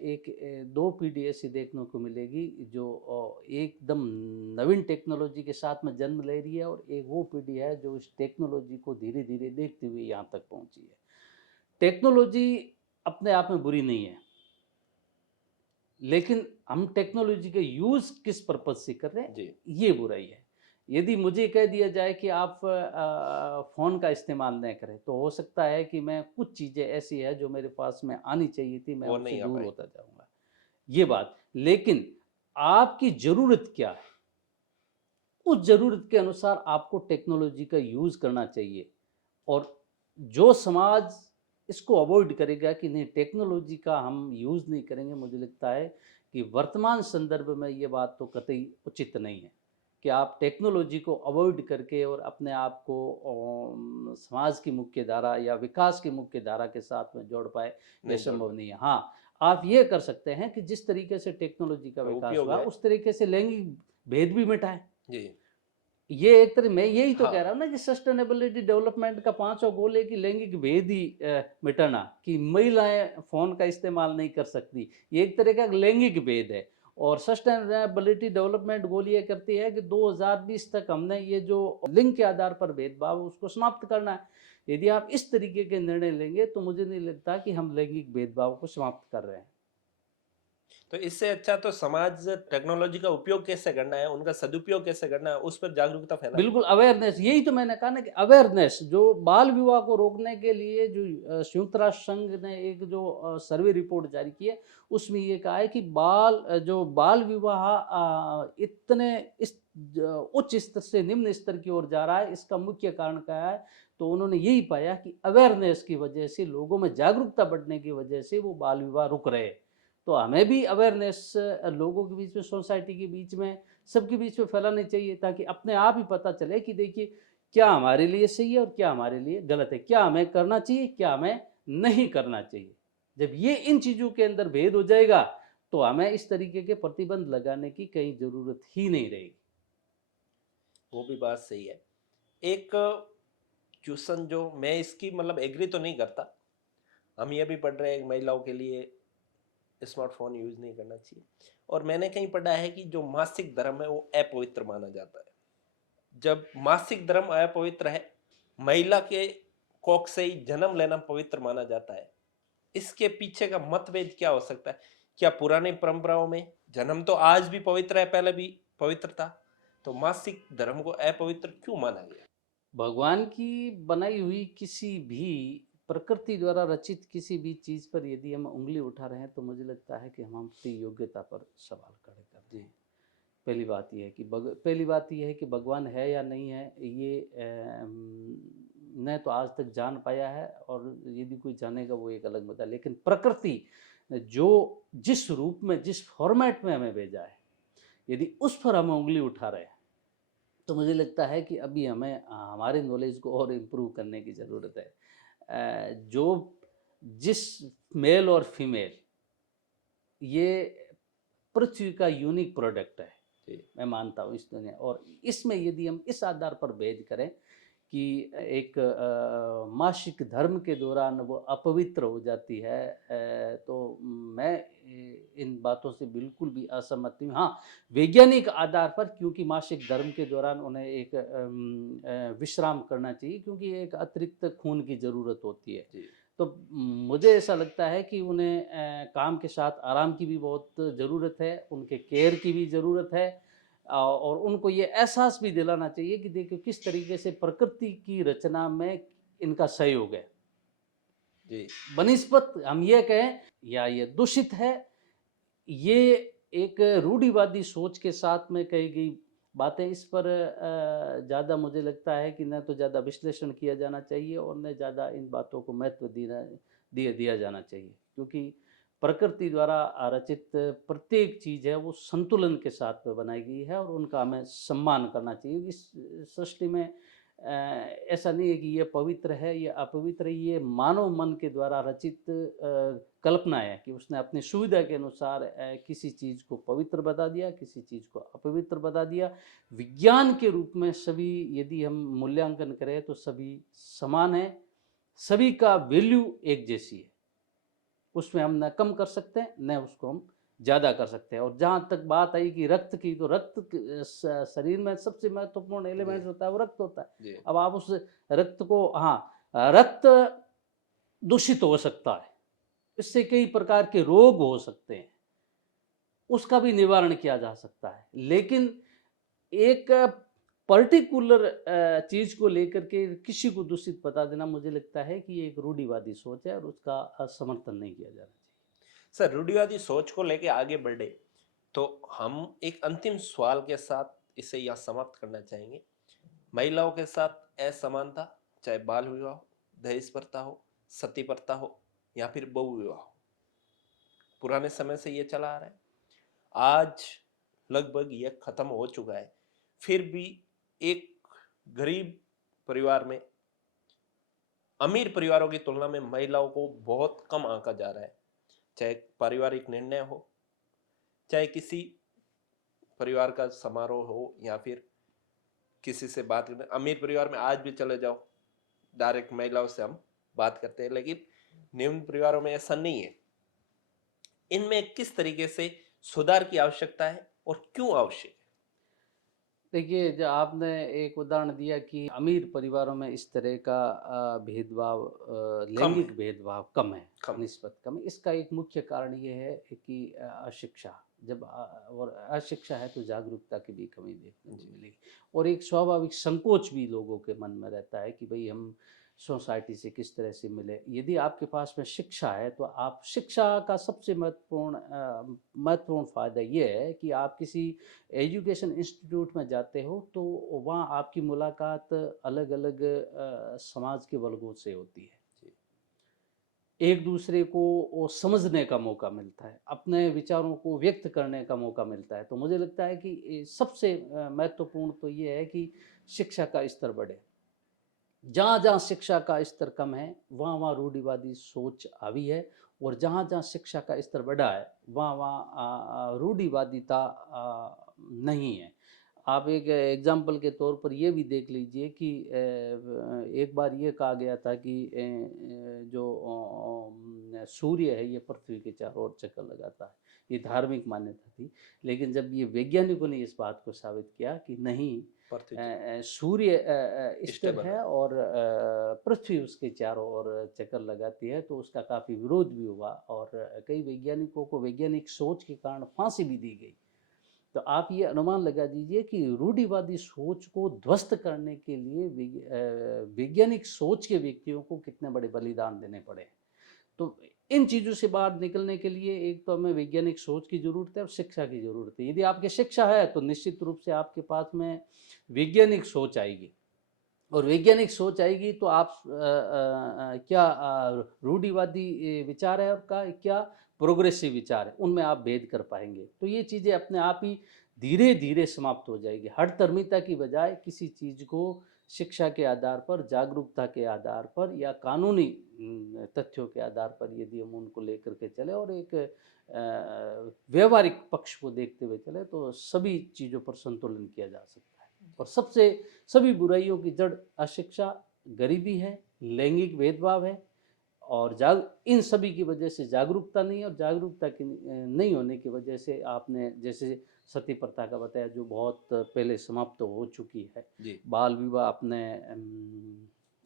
दो पीढ़ी ऐसी देखने को मिलेगी जो एकदम नवीन टेक्नोलॉजी के साथ में जन्म ले रही है, और एक वो पीढ़ी है जो इस टेक्नोलॉजी को धीरे धीरे देखते हुए यहाँ तक पहुँची है। टेक्नोलॉजी अपने आप में बुरी नहीं है, लेकिन हम टेक्नोलॉजी का यूज़ किस पर्पज़ से कर रहे हैं, जी। ये बुराई है। यदि मुझे कह दिया जाए कि आप फ़ोन का इस्तेमाल न करें, तो हो सकता है कि मैं कुछ चीज़ें ऐसी हैं जो मेरे पास में आनी चाहिए थी, मैं वो उनसे नहीं आ दूर पाए। होता जाऊँगा, ये बात। लेकिन आपकी ज़रूरत क्या है? उस ज़रूरत के अनुसार आपको टेक्नोलॉजी का यूज़ करना चाहिए। और जो समाज इसको अवॉइड करेगा कि नहीं, टेक्नोलॉजी का हम यूज़ नहीं करेंगे, मुझे लगता है कि वर्तमान संदर्भ में ये बात तो कतई उचित नहीं है कि आप टेक्नोलॉजी को अवॉइड करके और अपने आप को समाज की मुख्य धारा या विकास की मुख्य धारा के साथ में जोड़ पाए, ये नहीं जोड़ संभव पाए। नहीं है। हाँ, आप ये कर सकते हैं कि जिस तरीके से टेक्नोलॉजी का विकास उपयोग हुआ, है। उस तरीके से लैंगिक भेद भी मिटाएँ। जी। ये एक तरह, मैं यही तो कह हाँ। रहा हूँ ना कि सस्टेनेबिलिटी डेवलपमेंट का पांचवा गोल है कि लैंगिक भेद ही मिटाना, कि महिलाएं फोन का इस्तेमाल नहीं कर सकती, ये एक तरह का लैंगिक भेद है। और सस्टेनेबिलिटी डेवलपमेंट गोल ये करती है कि 2020 तक हमने ये जो लिंग के आधार पर भेदभाव उसको समाप्त करना है। यदि आप इस तरीके के निर्णय लेंगे तो मुझे नहीं लगता कि हम लैंगिक भेदभाव को समाप्त कर रहे हैं। तो इससे अच्छा तो समाज टेक्नोलॉजी का उपयोग कैसे करना है, उनका सदुपयोग कैसे करना है, उस पर जागरूकता फैलाए। बिल्कुल, अवेयरनेस, यही तो मैंने कहा ना कि अवेयरनेस, जो बाल विवाह को रोकने के लिए जो संयुक्त राष्ट्र संघ ने एक जो सर्वे रिपोर्ट जारी की है, उसमें ये कहा है कि जो बाल विवाह इतने इस उच्च स्तर से निम्न स्तर की ओर जा रहा है, इसका मुख्य कारण क्या है? तो उन्होंने यही पाया कि अवेयरनेस की वजह से, लोगों में जागरूकता बढ़ने की वजह से वो बाल विवाह रुक रहे हैं। तो हमें भी अवेयरनेस लोगों के बीच में, सोसाइटी के बीच में, सबके बीच में फैलानी चाहिए, ताकि अपने आप ही पता चले कि देखिए क्या हमारे लिए सही है और क्या हमारे लिए गलत है, क्या हमें करना चाहिए, क्या हमें नहीं करना चाहिए। जब ये इन चीज़ों के अंदर भेद हो जाएगा तो हमें इस तरीके के प्रतिबंध लगाने की कहीं ज़रूरत ही नहीं रहेगी। वो भी बात सही है। एक क्वेश्चन जो मैं इसकी मतलब एग्री तो नहीं करता, हम ये भी पढ़ रहे हैं महिलाओं के लिए स्मार्टफोन यूज नहीं करना चाहिए, और मैंने कहीं पढ़ा है कि जो मासिक धर्म है वो अपवित्र माना जाता है। जब मासिक धर्म अपवित्र है, महिला के कोख से ही जन्म लेना पवित्र माना जाता है। इसके पीछे का मतभेद क्या हो सकता है? क्या पुरानी परंपराओं में जन्म तो आज भी पवित्र है, पहले भी पवित्र था, तो मासिक धर्म को अपवित्र क्यों माना गया? भगवान की बनाई हुई किसी भी, प्रकृति द्वारा रचित किसी भी चीज़ पर यदि हम उंगली उठा रहे हैं तो मुझे लगता है कि हम अपनी योग्यता पर सवाल खड़े कर रहे जी। हैं। पहली बात ये है कि भगवान है या नहीं है, ये न तो आज तक जान पाया है, और यदि कोई जानेगा वो एक अलग बात है। लेकिन प्रकृति ने जो जिस रूप में, जिस फॉर्मेट में हमें भेजा है, यदि उस पर हम उंगली उठा रहे हैं तो मुझे लगता है कि अभी हमें हमारे नॉलेज को और इम्प्रूव करने की ज़रूरत है। जो जिस मेल और फीमेल, ये पृथ्वी का यूनिक प्रोडक्ट है, जी। मैं मानता हूँ इस दुनिया। और इसमें यदि हम इस आधार पर भेद करें कि एक मासिक धर्म के दौरान वो अपवित्र हो जाती है, तो मैं इन बातों से बिल्कुल भी असहमत हूँ। हाँ, वैज्ञानिक आधार पर, क्योंकि मासिक धर्म के दौरान उन्हें एक विश्राम करना चाहिए, क्योंकि एक अतिरिक्त खून की ज़रूरत होती है। जी। तो मुझे ऐसा लगता है कि उन्हें काम के साथ आराम की भी बहुत ज़रूरत है, उनके केयर की भी ज़रूरत है, और उनको ये एहसास भी दिलाना चाहिए कि देखिए किस तरीके से प्रकृति की रचना में इनका सहयोग है। जी। बनिस्बत हम ये कहें या ये दूषित है, ये एक रूढ़िवादी सोच के साथ में कही गई बातें इस पर ज़्यादा मुझे लगता है कि न तो ज़्यादा विश्लेषण किया जाना चाहिए और न ज़्यादा इन बातों को महत्व दिया जाना चाहिए, क्योंकि प्रकृति द्वारा रचित प्रत्येक चीज़ है वो संतुलन के साथ में बनाई गई है और उनका हमें सम्मान करना चाहिए। इस सृष्टि में ऐसा नहीं है कि ये पवित्र है, ये अपवित्र है, ये मानव मन के द्वारा रचित कल्पना है कि उसने अपनी सुविधा के अनुसार किसी चीज़ को पवित्र बता दिया, किसी चीज़ को अपवित्र बता दिया। विज्ञान के रूप में सभी यदि हम मूल्यांकन करें तो सभी समान हैं, सभी का वैल्यू एक जैसी है। उसमें हम न कम कर सकते हैं, न उसको हम ज़्यादा कर सकते हैं। और जहाँ तक बात आई कि रक्त की, तो रक्त शरीर में सबसे महत्वपूर्ण एलिमेंट जी होता है वो रक्त होता है। जी अब आप उस रक्त को, हाँ, रक्त दूषित हो सकता है, इससे कई प्रकार के रोग हो सकते हैं, उसका भी निवारण किया जा सकता है। लेकिन एक पर्टिकुलर चीज़ को लेकर के किसी को दूषित बता देना, मुझे लगता है कि ये एक रूढ़िवादी सोच है और उसका समर्थन नहीं किया जाना चाहिए। सर, रूढ़िवादी सोच को लेके आगे बढ़े तो हम एक अंतिम सवाल के साथ इसे यहाँ समाप्त करना चाहेंगे। महिलाओं के साथ असमानता, चाहे बाल विवाह हो, दहेज प्रथा हो, सती प्रथा हो या फिर बहु विवाह हो, पुराने समय से ये चला आ रहा है। आज लगभग ये खत्म हो चुका है। फिर भी एक गरीब परिवार में अमीर परिवारों की तुलना में महिलाओं को बहुत कम आंका जा रहा है। चाहे पारिवारिक निर्णय हो, चाहे किसी परिवार का समारोह हो या फिर किसी से बात करना। अमीर परिवार में आज भी चले जाओ, डायरेक्ट महिलाओं से हम बात करते हैं, लेकिन निम्न परिवारों में ऐसा नहीं है। इनमें किस तरीके से सुधार की आवश्यकता है और क्यों आवश्यक है? देखिए, जो आपने एक उदाहरण दिया कि अमीर परिवारों में इस तरह का भेदभाव, कम है। लैंगिक भेदभाव कम है, कम। निस्बत कम है। इसका एक मुख्य कारण ये है कि अशिक्षा, जब और अशिक्षा है तो जागरूकता की भी कमी देखने को जी मिलेगी। और एक स्वाभाविक संकोच भी लोगों के मन में रहता है कि भाई हम सोसाइटी से किस तरह से मिले। यदि आपके पास में शिक्षा है तो आप, शिक्षा का सबसे महत्वपूर्ण फ़ायदा ये है कि आप किसी एजुकेशन इंस्टीट्यूट में जाते हो तो वहाँ आपकी मुलाकात अलग अलग समाज के वर्गों से होती है। जी एक दूसरे को वो समझने का मौका मिलता है, अपने विचारों को व्यक्त करने का मौका मिलता है। तो मुझे लगता है कि सबसे महत्वपूर्ण तो ये है कि शिक्षा का स्तर बढ़े। जहाँ जहाँ शिक्षा का स्तर कम है वहाँ वहाँ रूढ़िवादी सोच हावी है, और जहाँ जहाँ शिक्षा का स्तर बढ़ा है वहाँ वहाँ रूढ़िवादिता नहीं है। आप एक एग्जाम्पल के तौर पर ये भी देख लीजिए कि एक बार ये कहा गया था कि जो सूर्य है ये पृथ्वी के चारों ओर चक्कर लगाता है, ये धार्मिक मान्यता थी। लेकिन जब ये वैज्ञानिकों ने इस बात को साबित किया कि नहीं, पृथ्वी सूर्य स्थिर स्टेबल है है। और पृथ्वी उसके चारों ओर चक्कर लगाती है, तो उसका काफ़ी विरोध भी हुआ और कई वैज्ञानिकों को वैज्ञानिक सोच के कारण फांसी भी दी गई। तो आप ये अनुमान लगा दीजिए कि रूढ़िवादी सोच को ध्वस्त करने के लिए वैज्ञानिक सोच के व्यक्तियों को कितने बड़े बलिदान देने पड़े। तो इन चीज़ों से बाहर निकलने के लिए एक तो हमें वैज्ञानिक सोच की ज़रूरत है और शिक्षा की ज़रूरत है। यदि आपकी शिक्षा है तो निश्चित रूप से आपके पास में वैज्ञानिक सोच आएगी, और वैज्ञानिक सोच आएगी तो आप क्या रूढ़िवादी विचार है आपका, क्या प्रोग्रेसिव विचार है, उनमें आप भेद कर पाएंगे। तो ये चीज़ें अपने आप ही धीरे धीरे समाप्त हो जाएगी। हठधर्मिता की बजाय किसी चीज़ को शिक्षा के आधार पर, जागरूकता के आधार पर या कानूनी तथ्यों के आधार पर यदि हम उनको लेकर के चले और एक व्यवहारिक पक्ष को देखते हुए चले तो सभी चीज़ों पर संतुलन किया जा सकता है। और सभी बुराइयों की जड़ अशिक्षा, गरीबी है, लैंगिक भेदभाव है, और इन सभी की वजह से जागरूकता नहीं है, और जागरूकता की नहीं होने की वजह से आपने जैसे सती प्रथा का बताया जो बहुत पहले समाप्त हो चुकी है। जी बाल विवाह अपने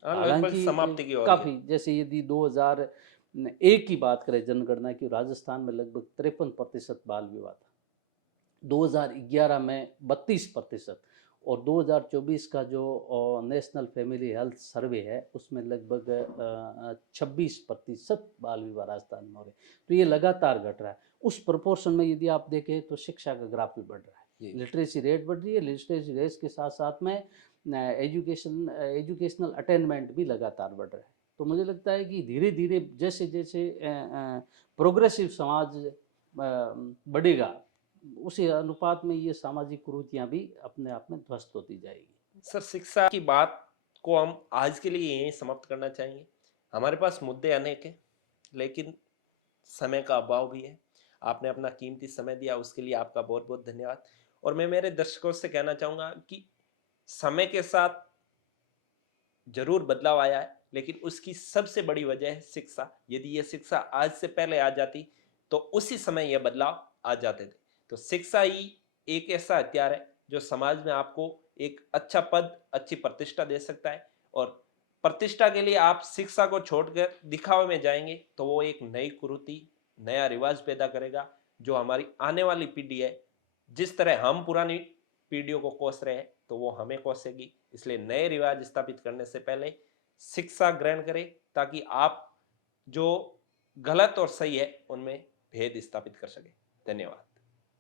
हाँ, लगभग हालांकि समाप्ति की ओर ही है। काफ़ी, जैसे यदि 2001 की बात करें जनगणना की, राजस्थान में लगभग 53% बाल विवाह था। 2011 में 32%, और 2024 का जो नेशनल फैमिली हेल्थ सर्वे है उसमें लगभग 26% बाल विवाह राजस्थान में हो रहे। तो ये लगातार घट रहा है। उस प्रोपोर्शन में यदि आप देखें तो शिक्षा का ग्राफ भी बढ़ रहा है। जी। लिटरेसी रेट बढ़ रही है, लिटरेसी रेट के साथ साथ में एजुकेशनल अटेनमेंट भी लगातार बढ़ रहा है। तो मुझे लगता है कि धीरे धीरे जैसे जैसे प्रोग्रेसिव समाज बढ़ेगा, उसी अनुपात में ये सामाजिक कुरीतियाँ भी अपने आप में ध्वस्त होती जाएगी। सर, शिक्षा की बात को हम आज के लिए यहीं समाप्त करना चाहेंगे। हमारे पास मुद्दे अनेक हैं, लेकिन समय का अभाव भी है। आपने अपना कीमती समय दिया, उसके लिए आपका बहुत बहुत धन्यवाद। और मैं मेरे दर्शकों से कहना चाहूँगा कि समय के साथ जरूर बदलाव आया है, लेकिन उसकी सबसे बड़ी वजह है शिक्षा। यदि ये शिक्षा आज से पहले आ जाती तो उसी समय ये बदलाव आ जाते थे। तो शिक्षा ही एक ऐसा हथियार है जो समाज में आपको एक अच्छा पद, अच्छी प्रतिष्ठा दे सकता है। और प्रतिष्ठा के लिए आप शिक्षा को छोड़कर दिखावे में जाएंगे तो वो एक नई कुरीति, नया रिवाज पैदा करेगा, जो हमारी आने वाली पीढ़ी है, जिस तरह हम पुरानी पीढ़ियों को कोस रहे हैं तो वो हमें कोसेगी। इसलिए नए रिवाज स्थापित करने से पहले शिक्षा ग्रहण करें, ताकि आप जो गलत और सही है उनमें भेद स्थापित कर सके। धन्यवाद।